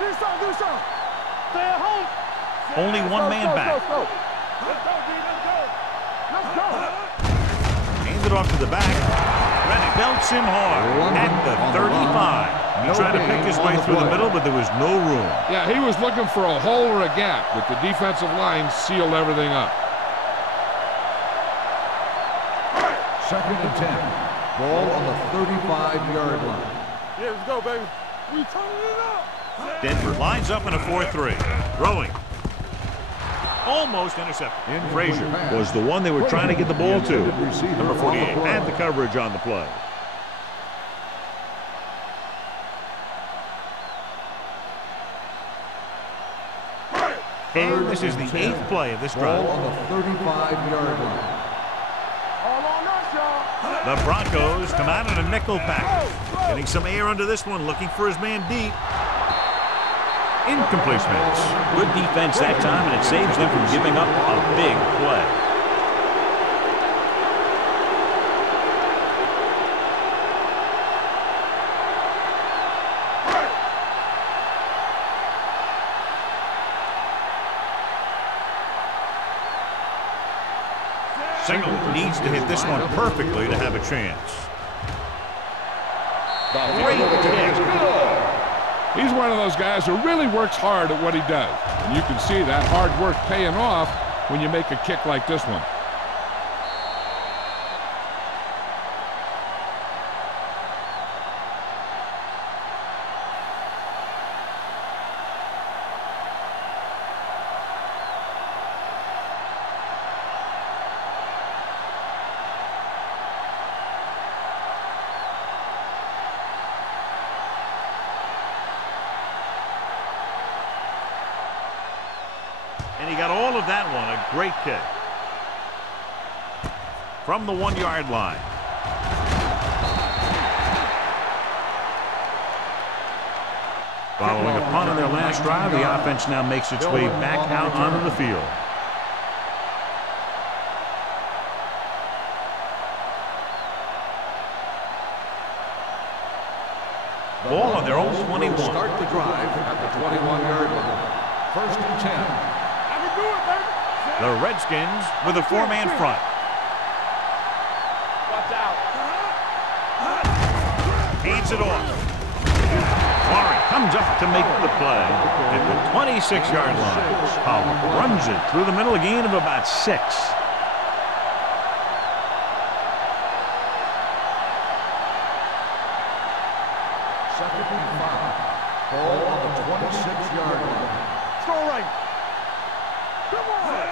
Do something. Stay at home. Only one man back. Let's go, D. Let's go. Hands it off to the back. Reddick belts him hard at the 35. He tried to pick his way through the middle, but there was no room. Yeah, he was looking for a hole or a gap, but the defensive line sealed everything up. 2nd and 10. Ball on the 35-yard line. Yeah, let's go, baby. We turning it up. Denver lines up in a 4-3. Throwing. Almost intercepted. Frazier was the one they were trying to get the ball to. Number 48 had the coverage on the play. And this is the 8th play of this drive. Ball on the 35-yard line. All on us, y'all. The Broncos come out in a nickel package. Getting some air under this one, looking for his man deep. Incomplete pass. Good defense that time, and it saves them from giving up a big play. Single needs to hit this one perfectly to have a chance. Great kick. He's one of those guys who really works hard at what he does. And you can see that hard work paying off when you make a kick like this one. And he got all of that one. A great kick. From the 1-yard line. Following a punt on their last drive, the offense now makes its way back out onto the field. Ball on their own 21. Start the drive at the 21-yard line. 1st and 10. I can do it, baby. The Redskins with a 4-man front. Watch out. Hands it off. Warren comes up to make the play at the 26-yard line. Pollard runs it through the middle, a gain of about 6. Ball on the 26-yard line. Throw right. Come on.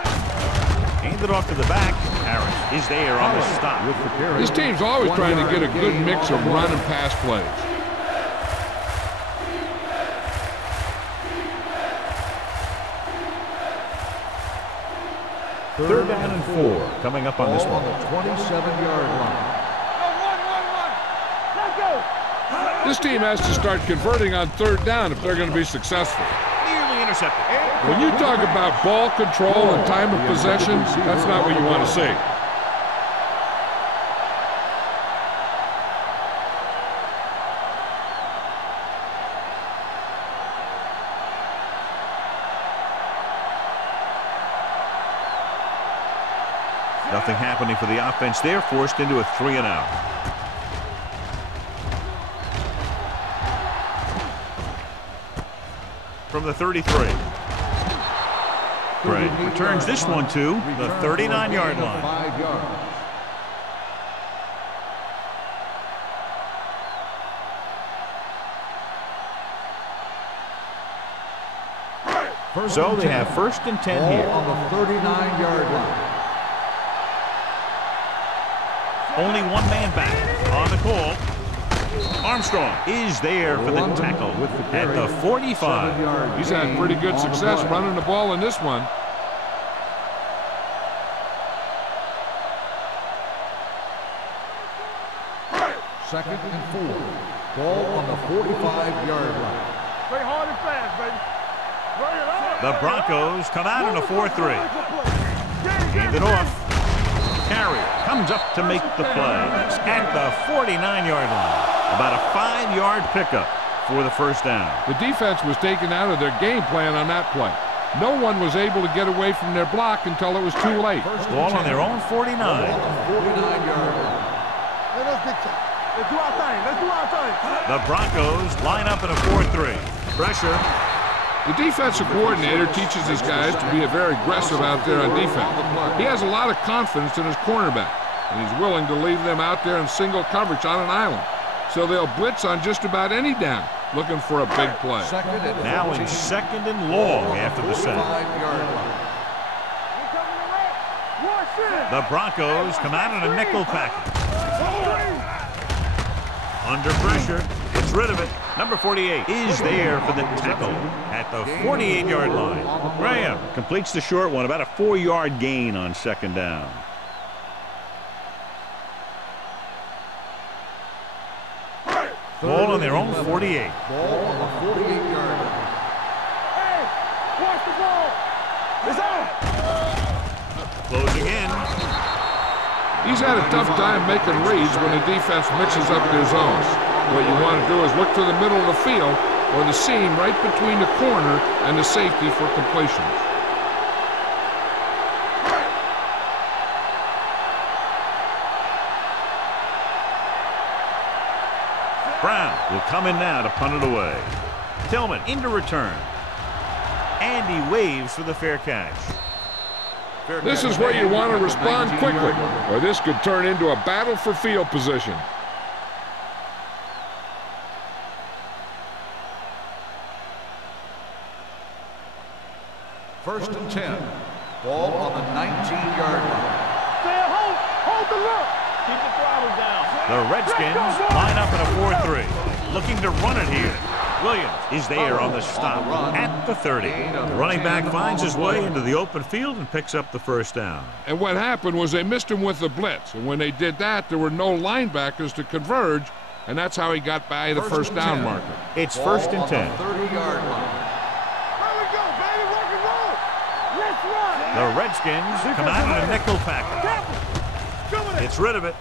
Hand it off to the back. Harris is there on the stop. This team's always trying to get a good mix of run and pass plays. Third down and 4 coming up on this Ball one. on the 27-yard line. Let's go. This team has to start converting on 3rd down if they're going to be successful. Nearly intercepted. When you talk about ball control and time of possession, that's not what you want to see. Nothing happening for the offense there, forced into a 3-and-out. from the 33. Gray returns this one to the 39-yard line. 5 yards. So they have 1st and 10 here. On the 39-yard line. Only one man back on the call. Armstrong is there for the tackle at the 45. He's had pretty good success running the ball in this one. Second and 4. Ball on the 45-yard line. Play hard and fast, baby. Bring it up. The Broncos come out in a 4-3. Hand it off. Carrier comes up to make the play at the 49-yard line. About a 5-yard pickup for the first down. The defense was taken out of their game plan on that play. No one was able to get away from their block until it was too late. Ball on their own 49. Let's do our thing. Let's do our thing. The Broncos line up in a 4-3. Pressure. The defensive coordinator teaches his guys to be very aggressive out there on defense. He has a lot of confidence in his cornerback, and he's willing to leave them out there in single coverage on an island. So they'll blitz on just about any down, looking for a big play. Now in 2nd and long after the set. The Broncos come out in a nickel package. Under pressure, gets rid of it. Number 48 is there for the tackle at the 48-yard line. Graham completes the short one, about a 4-yard gain on 2nd down. Ball on their own 48. Ball on the 48-yard line. Hey, watch the ball. It's out. Closing in. He's had a tough time making reads when the defense mixes up their zones. What you want to do is look to the middle of the field or the seam right between the corner and the safety for completion. Brown will come in now to punt it away. Tillman into return. And he waves for the fair catch. This is where you want to respond quickly, or this could turn into a battle for field position. First and 10. Ball on the 19-yard line. Stay at home. Hold the look. Keep the throttle down. The Redskins line up in a 4-3. Looking to run it here. Williams is there on the stop at the 30. The running back finds his way into the open field and picks up the first down. And what happened was they missed him with the blitz. And when they did that, there were no linebackers to converge, and that's how he got by the first down marker. It's 1st and 10. 30-yard line. Here we go, baby. Rock and roll. Let's run. The Redskins come out in a nickel package. Gets rid of it.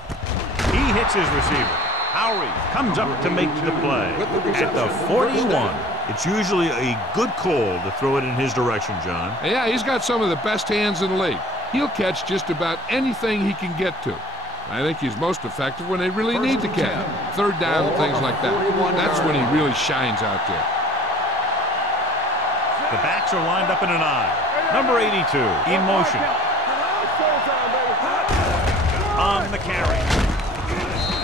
He hits his receiver. Howery comes up to make the play at the 41. It's usually a good call to throw it in his direction, John. Yeah, he's got some of the best hands in the league. He'll catch just about anything he can get to. I think he's most effective when they really need to catch. 3rd down and things like that. That's when he really shines out there. The backs are lined up in an I. Number 82 in motion. On the carry.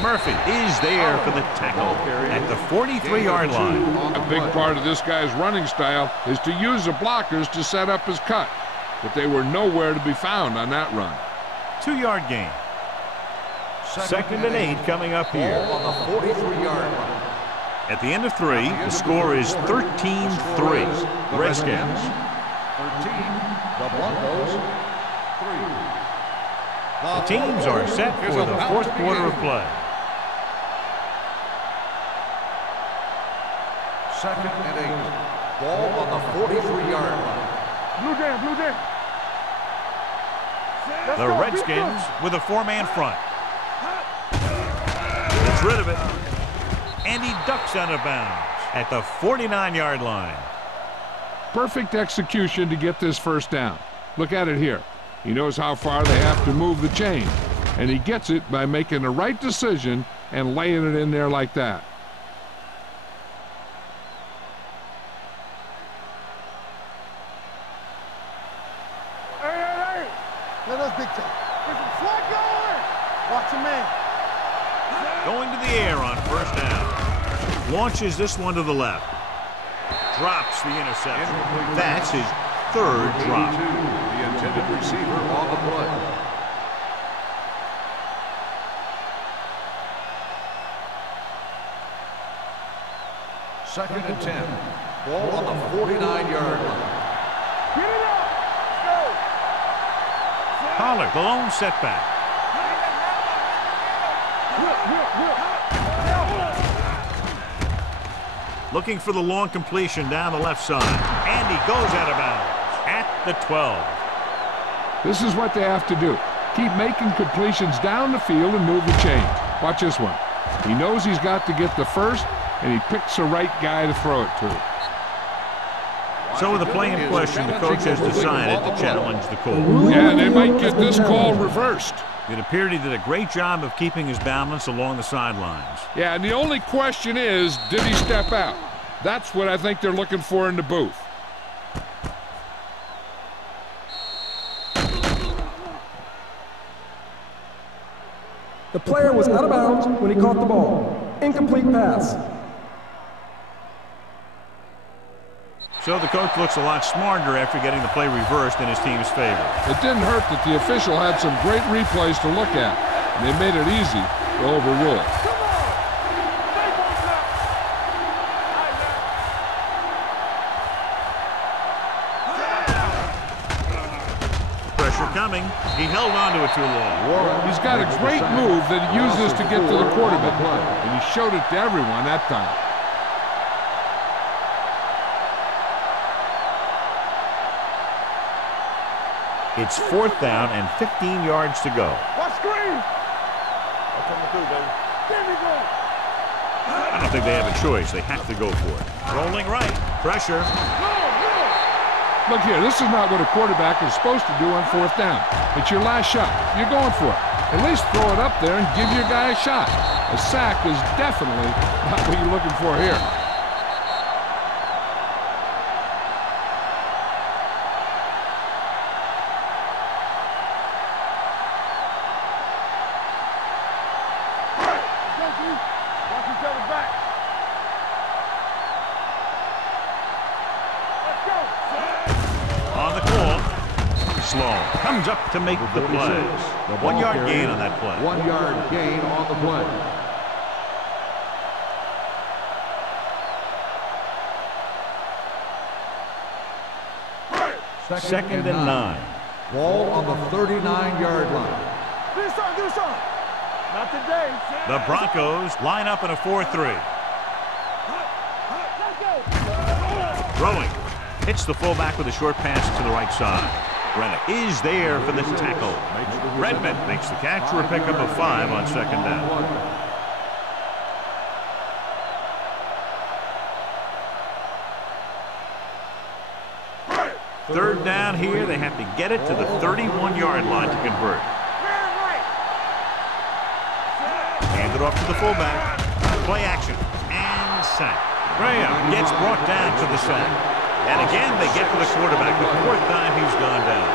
Murphy is there for the tackle at the 43-yard line. A big part of this guy's running style is to use the blockers to set up his cut, but they were nowhere to be found on that run. 2-yard gain. 2nd and 8 coming up here. On the 43-yard line. At the end of 3, the score is 13-3. Redskins. 13. The Broncos. 3. The teams are set for the 4th quarter of play. 2nd and 8. Ball on the 43-yard line. Blue jam, blue jam. The Redskins with a 4-man front. Gets rid of it. And he ducks out of bounds at the 49-yard line. Perfect execution to get this first down. Look at it here. He knows how far they have to move the chain, and he gets it by making the right decision and laying it in there like that. Going to the air on first down. Launches this one to the left. Drops the interception. That's his third drop. The intended receiver on the play. Second and 10. Ball on the 49-yard line. Get it up. Go. Pollard, the lone setback. Looking for the long completion down the left side. And he goes out of bounds at the 12. This is what they have to do. Keep making completions down the field and move the chains. Watch this one. He knows he's got to get the first, and he picks the right guy to throw it to. So with the play in question, the coach has decided to challenge the call. Yeah, they might get this call reversed. It appeared he did a great job of keeping his balance along the sidelines. Yeah, and the only question is, did he step out? That's what I think they're looking for in the booth. The player was out of bounds when he caught the ball. Incomplete pass. So the coach looks a lot smarter after getting the play reversed in his team's favor. It didn't hurt that the official had some great replays to look at, and they made it easy to overrule. Pressure coming. He held on to it too long. He's got a great move that he uses to get to the quarterback, and he showed it to everyone that time. It's fourth down and 15 yards to go. Watch screen. That's coming through, baby. There we go. I don't think they have a choice. They have to go for it. Rolling right. Pressure. Look here, this is not what a quarterback is supposed to do on fourth down. It's your last shot. You're going for it. At least throw it up there and give your guy a shot. A sack is definitely not what you're looking for here. Comes up to make the play. 1 yard gain on that play. 1 yard gain on the play. Second and 9. Ball on the 39-yard line. This side. Not today. The Broncos line up in a 4-3. Throwing. Hits the fullback with a short pass to the right side. Brennan is there for the tackle. Redmond makes the catch for a pickup of 5 on second down. Third down here. They have to get it to the 31-yard line to convert. Hand it off to the fullback. Play action. And sack. Graham gets brought down to the sack. And again, they get to the quarterback. The fourth time he's gone down.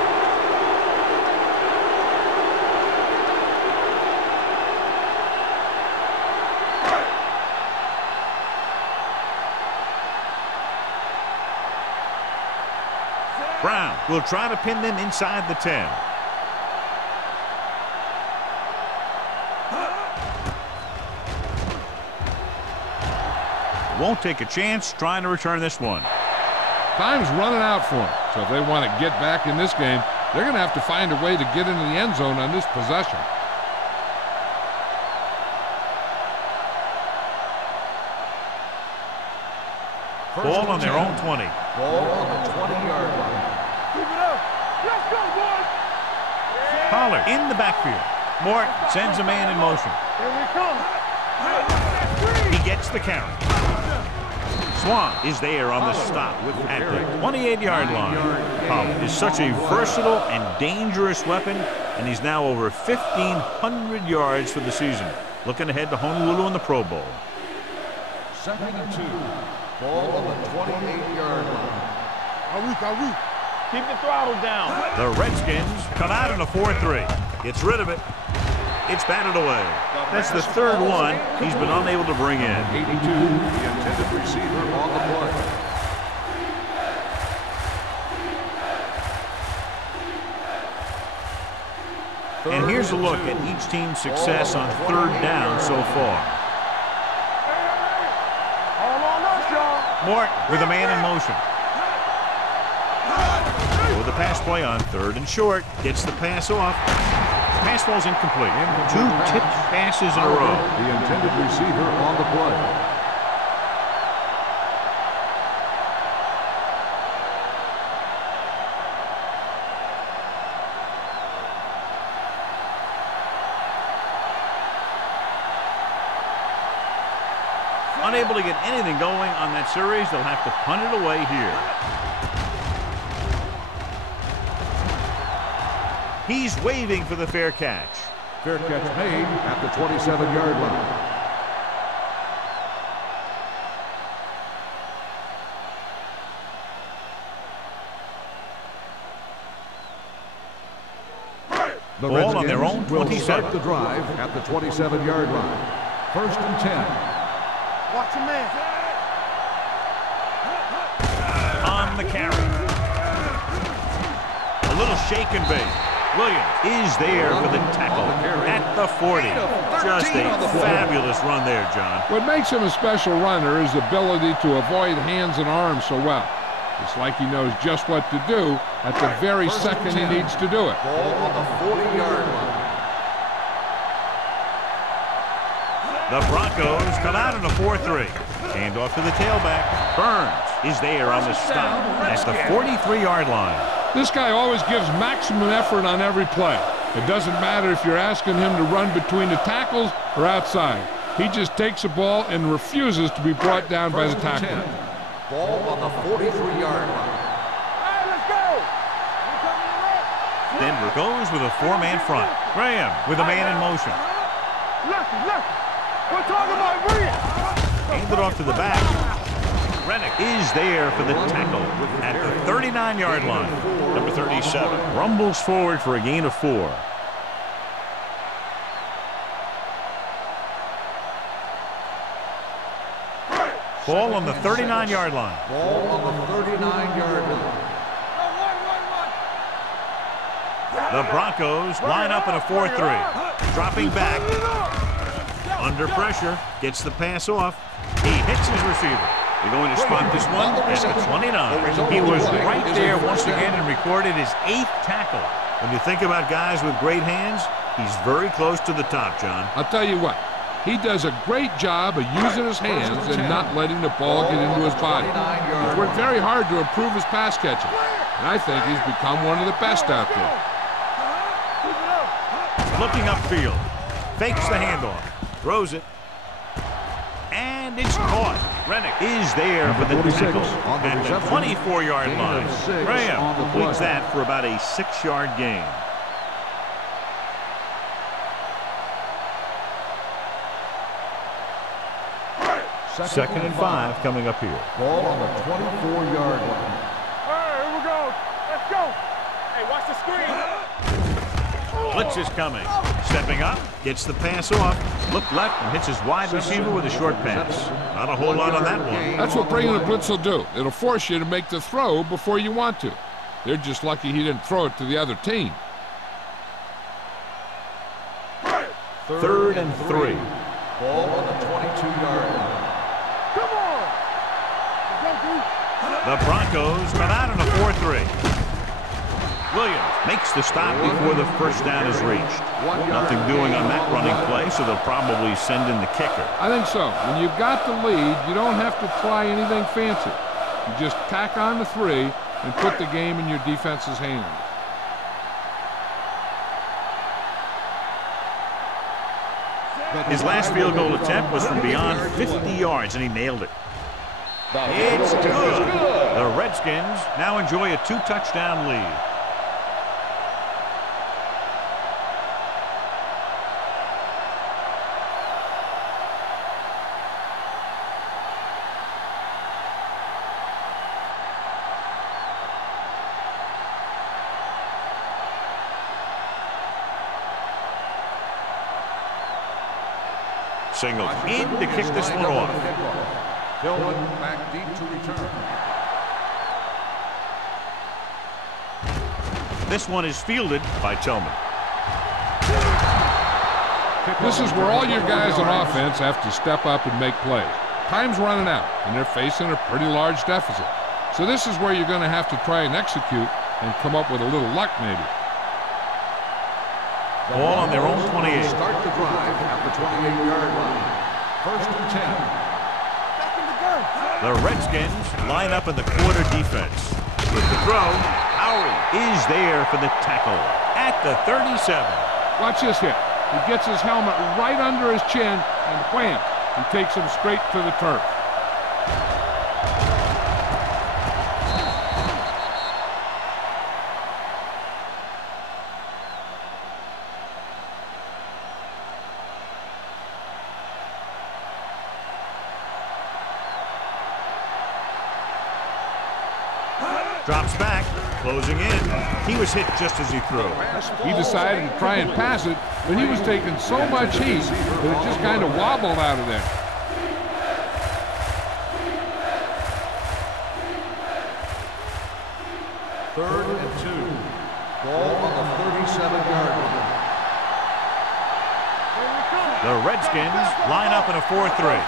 Brown will try to pin them inside the 10. Won't take a chance trying to return this one. Time's running out for them. So if they want to get back in this game, they're going to have to find a way to get into the end zone on this possession. Ball on their own 20. Ball on the 20-yard line. Keep it up. Let's go, boys. Pollard in the backfield. Mort sends a man in motion. Here we come. He gets the carry. Swan is there on the stop at the 28-yard line. Pollard is such a versatile and dangerous weapon, and he's now over 1,500 yards for the season. Looking ahead to Honolulu in the Pro Bowl. Second and 2. Ball on the 28-yard line. Keep the throttle down. The Redskins come out in a 4-3. Gets rid of it. It's batted away. That's the third one he's been unable to bring in. 82, the intended receiver on the play. And here's a look at each team's success on third down so far. Morton with a man in motion. With the pass play on third and short. Gets the pass off. Pass falls incomplete. Two tipped passes in a row. The intended receiver on the play. Unable to get anything going on that series, they'll have to punt it away here. He's waving for the fair catch. Fair catch made at the 27-yard line. The Ball on their own will 27. start the drive at the 27-yard line. 1st and 10. Watch your man. On the carry. A little shake and bake. Williams is there for the tackle at the 40. Just a fabulous run there, John. What makes him a special runner is the ability to avoid hands and arms so well. It's like he knows just what to do at the very second he needs to do it. Ball on the 40-yard line. The Broncos come out in a 4-3. Hand off to the tailback. Burns is there on the stop at the 43-yard line. This guy always gives maximum effort on every play. It doesn't matter if you're asking him to run between the tackles or outside. He just takes the ball and refuses to be brought down by the tackle. Ball on the 43-yard line. Hey, let's go. Denver goes with a four-man front. Graham with a man in motion. Listen. We're talking about Reed. Hand it off to the back. Rennick is there for the tackle at the 39-yard line. Number 37 rumbles forward for a gain of 4. Ball on the 39-yard line. Ball on the 39-yard line. The Broncos line up in a 4-3. Dropping back. Under pressure. Gets the pass off. He hits his receiver. They're going to spot this one at the 29. He was right there once again and recorded his 8th tackle. When you think about guys with great hands, he's very close to the top, John. I'll tell you what. He does a great job of using his hands and not letting the ball get into his body. He's worked very hard to improve his pass catching, and I think he's become one of the best out there. Looking upfield. Fakes the handoff. Throws it. And it's caught. Rennick is there for the tackle at the 24-yard line. Graham completes that for about a 6-yard gain. Second and 5 coming up here. Ball on the 24-yard line. All right, here we go. Let's go. Hey, watch the screen. Blitz is coming. Stepping up, gets the pass off. Look left and hits his wide receiver with a short pass. Not a whole lot on that one. That's what bringing the blitz will do. It'll force you to make the throw before you want to. They're just lucky he didn't throw it to the other team. 3rd and 3. Ball on the 22-yard line. Come on. The Broncos come out in a 4-3. Williams makes the stop before the first down is reached. Nothing doing on that running play, so they'll probably send in the kicker. I think so. When you've got the lead, you don't have to try anything fancy. You just tack on the 3 and put the game in your defense's hands. His last field goal attempt was from beyond 50 yards, and he nailed it. It's good. The Redskins now enjoy a 2-touchdown lead. Signals in to kick this one off. Tillman back deep to return. This one is fielded by Tillman. This is where all your guys on offense have to step up and make plays. Time's running out, and they're facing a pretty large deficit. So this is where you're going to have to try and execute and come up with a little luck, maybe. Ball on their own 28. Start the drive at the 28-yard line. First and 10. The Redskins line up in the quarter defense. With the throw, Howry is there for the tackle at the 37. Watch this hit. He gets his helmet right under his chin, and wham, he takes him straight to the turf. Drops back, closing in. He was hit just as he threw. He decided to try and pass it, but he was taking so much heat that it just kind of wobbled out of there. Third and 2. Ball on the 37-yard line. The Redskins line up in a 4-3.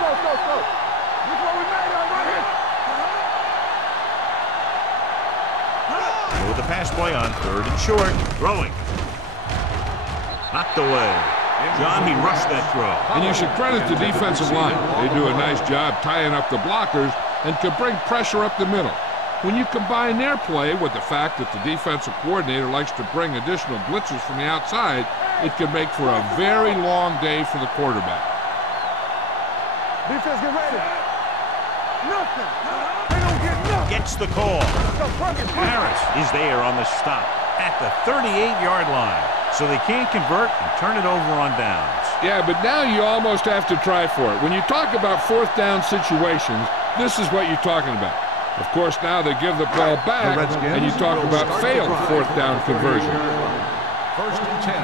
With the pass play on 3rd and short. Throwing. Knocked away. John, he rushed that throw. And you should credit the defensive line. They do a nice job tying up the blockers and can bring pressure up the middle. When you combine their play with the fact that the defensive coordinator likes to bring additional blitzes from the outside, it can make for a very long day for the quarterback. Defense, get ready. Nothing. They don't get nothing. Gets the call. Harris is there on the stop at the 38-yard line. So they can't convert and turn it over on downs. Yeah, but now you almost have to try for it. When you talk about 4th down situations, this is what you're talking about. Of course, now they give the ball back, and you talk about failed 4th down conversion. First and 10.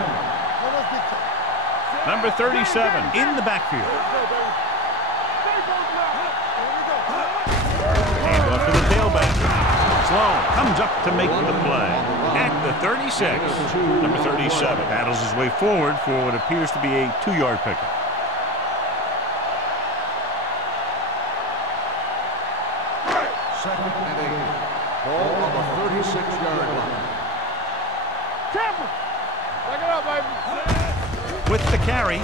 Number 37 in the backfield. Hand off to the tailback. Sloan comes up to make the play at the 36. Number 37 battles his way forward for what appears to be a 2-yard pickup. Second and 8. Ball on the 36-yard line. Tampa. Back it up, baby. With the carry,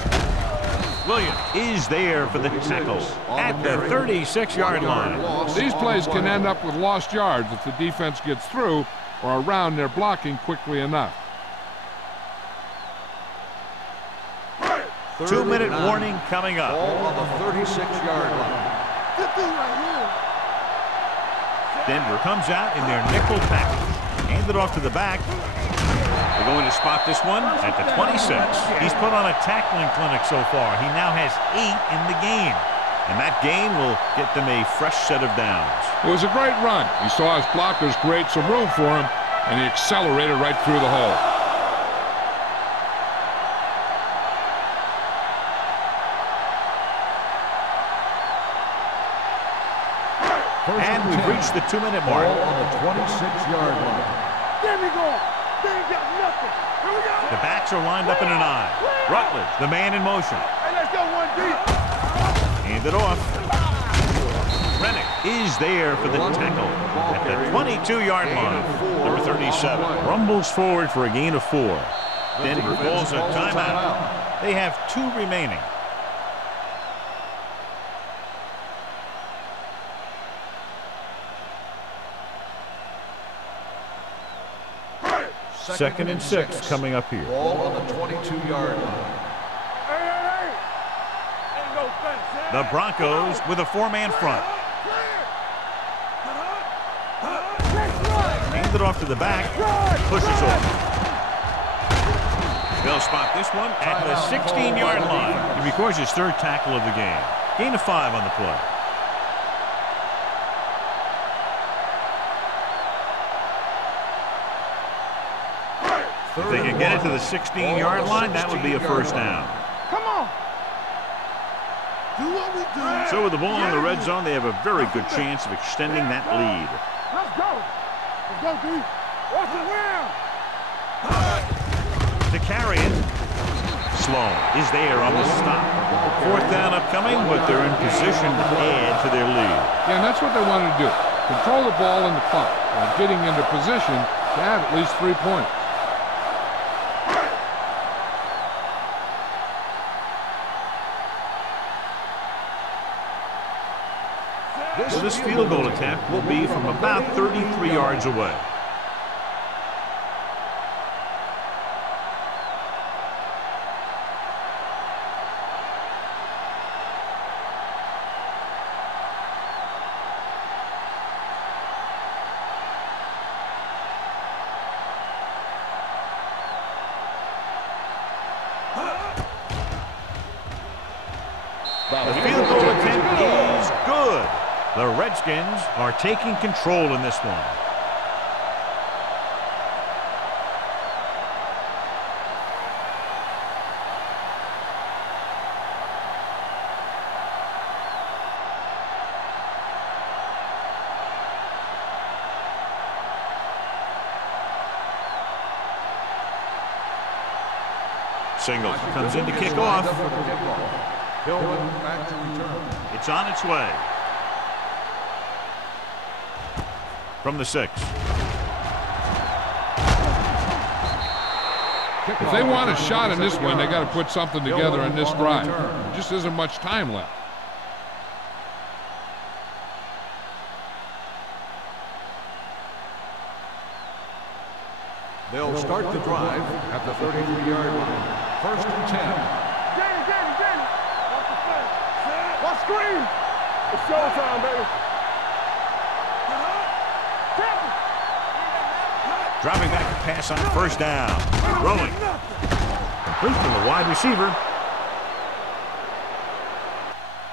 Williams is there for the tackle at the 36-yard line. These plays can end up with lost yards if the defense gets through or around their blocking quickly enough. 2-minute warning coming up. Ball on the 36-yard line. Denver comes out in their nickel package. Handed off to the back. They're going to spot this one at the 26. He's put on a tackling clinic so far. He now has 8 in the game. And that gain will get them a fresh set of downs. It was a great run. He saw his blockers create some room for him, and he accelerated right through the hole. And we've reached the 2-minute mark. Ball on the 26-yard line. There we go. They ain't got nothing. Here we go. The backs are lined up in an I. Rutledge, the man in motion. Hey, let's go one deep. Handed off. Rennick is there for the tackle at the 22-yard line. Number 37 rumbles forward for a gain of 4. Denver calls a timeout. They have 2 remaining. Second and 6 coming up here. Ball on the 22-yard line. Hey. Ain't no fence. The Broncos with a 4-man front. Handed off to the back. Pushes off. They'll spot this one at the 16-yard line. He records his 3rd tackle of the game. Gain of 5 on the play. If they can get it to the 16-yard line, that would be a first down. Come on. do what we do. So with the ball in the red zone, they have a very good chance of extending that lead. Let's go. Let's go, D. Watch the wheel. To carry it, Sloan is there on the stop. Fourth down upcoming, but they're in position to add to their lead. Yeah, and that's what they want to do. Control the ball in the clock while getting into position to have at least 3 points. So this field goal attempt will be from about 33 yards away. The field goal attempt is good. The Redskins are taking control in this one. Singles comes in to kick off. Hillman back to return. It's on its way. From the 6. If they want a shot in this one, they got to put something together in this drive. There just isn't much time left. They'll start the drive at the 33-yard line. First and 10. Danny. Watch screen. It's showtime, baby. Dropping back to pass on first down. Rolling. Complete from the wide receiver.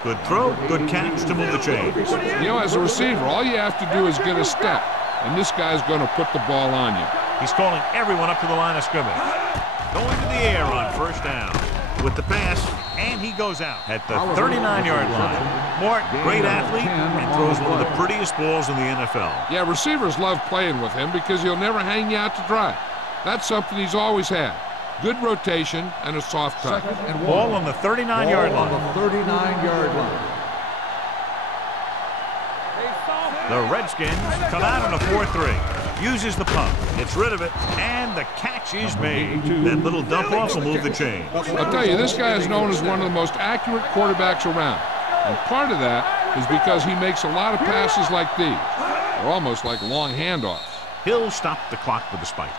Good throw, good catch to move the chains. You know, as a receiver, all you have to do is get a step, and this guy's going to put the ball on you. He's calling everyone up to the line of scrimmage. Going to the air on first down. With the pass, and he goes out at the 39-yard line. Mort, great athlete, and throws one of the prettiest balls in the NFL. Yeah, receivers love playing with him because he'll never hang you out to dry. That's something he's always had. Good rotation and a soft touch. Ball on the 39-yard line. On the 39-yard line. The Redskins come out on a 4-3. Uses the pump, gets rid of it, and the catch is made. That little dump off will move the chain. I'll tell you, this guy is known as one of the most accurate quarterbacks around. And part of that is because he makes a lot of passes like these. They're almost like long handoffs. He'll stop the clock with a spike.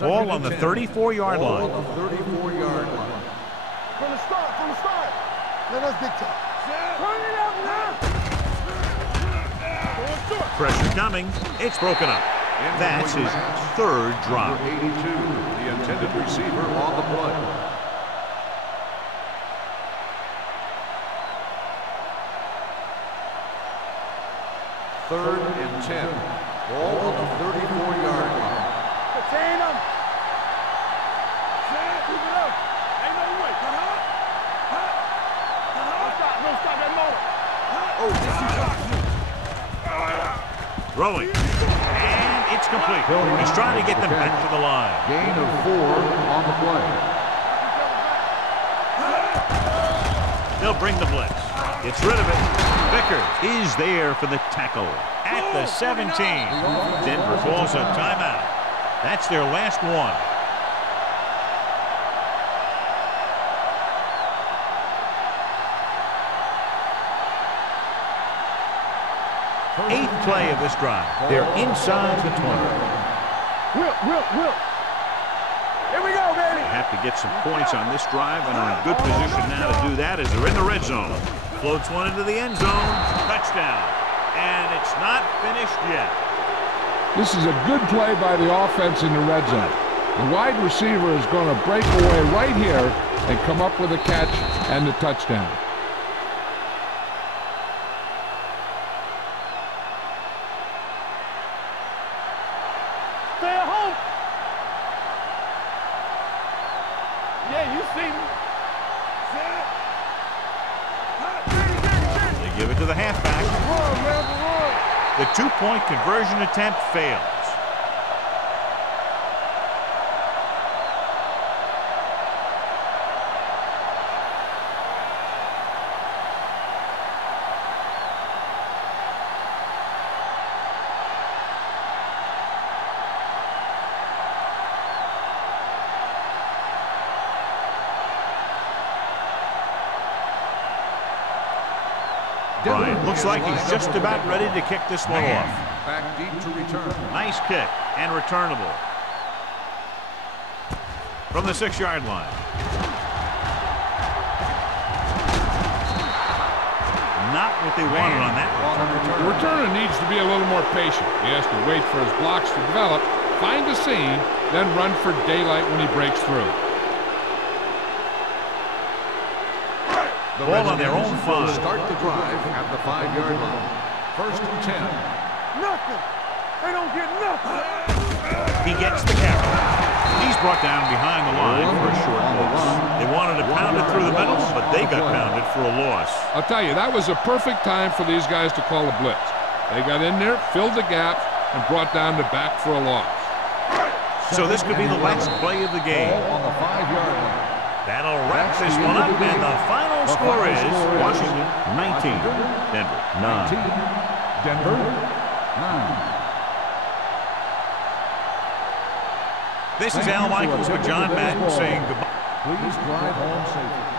Ball on the 34-yard line. On the 34-yard line. From the start. Let us dictate. Turn it up now. Pressure coming. It's broken up. That's his third drop. Number 82, the intended receiver on the play. Third and 10. Ball on the 34-yard line. Contain him. Keep it up. Ain't no way. Don't stop that motor. Throwing. And it's complete. He's trying to get them back to the line. Gain of 4 on the play. They'll bring the blitz. Gets rid of it. Vickers is there for the tackle at the 17. Denver calls a timeout. That's their last one. Eighth play of this drive. They're inside the 20. Will. Here we go, baby. They have to get some points on this drive and are in good position now to do that as they're in the red zone. Floats one into the end zone. Touchdown. And it's not finished yet. This is a good play by the offense in the red zone. The wide receiver is going to break away right here and come up with a catch and the touchdown. Yeah, you see me. They give it to the halfback. Run, man, run. The two-point conversion attempt fails. Bryant looks like he's just about ready to kick this one off. Back deep to return. Nice kick and returnable. From the 6-yard line. Not what they wanted on that one. The returner needs to be a little more patient. He has to wait for his blocks to develop, find a seam, then run for daylight when he breaks through. The Ball on their own will 5. start the drive at the 5-yard line. 1st and 10. Nothing. They don't get nothing. He gets the carry. He's brought down behind the line for a short loss. They wanted to pound it through the middle, but they got pounded for a loss. I'll tell you, that was a perfect time for these guys to call a blitz. They got in there, filled the gaps, and brought down the back for a loss. So this could be the last play of the game. On the 5-yard line. That'll wrap this one up, and the final score is Washington 19, Denver 9. Denver 9. This is Al Michaels with John Madden saying goodbye. Please drive home safely.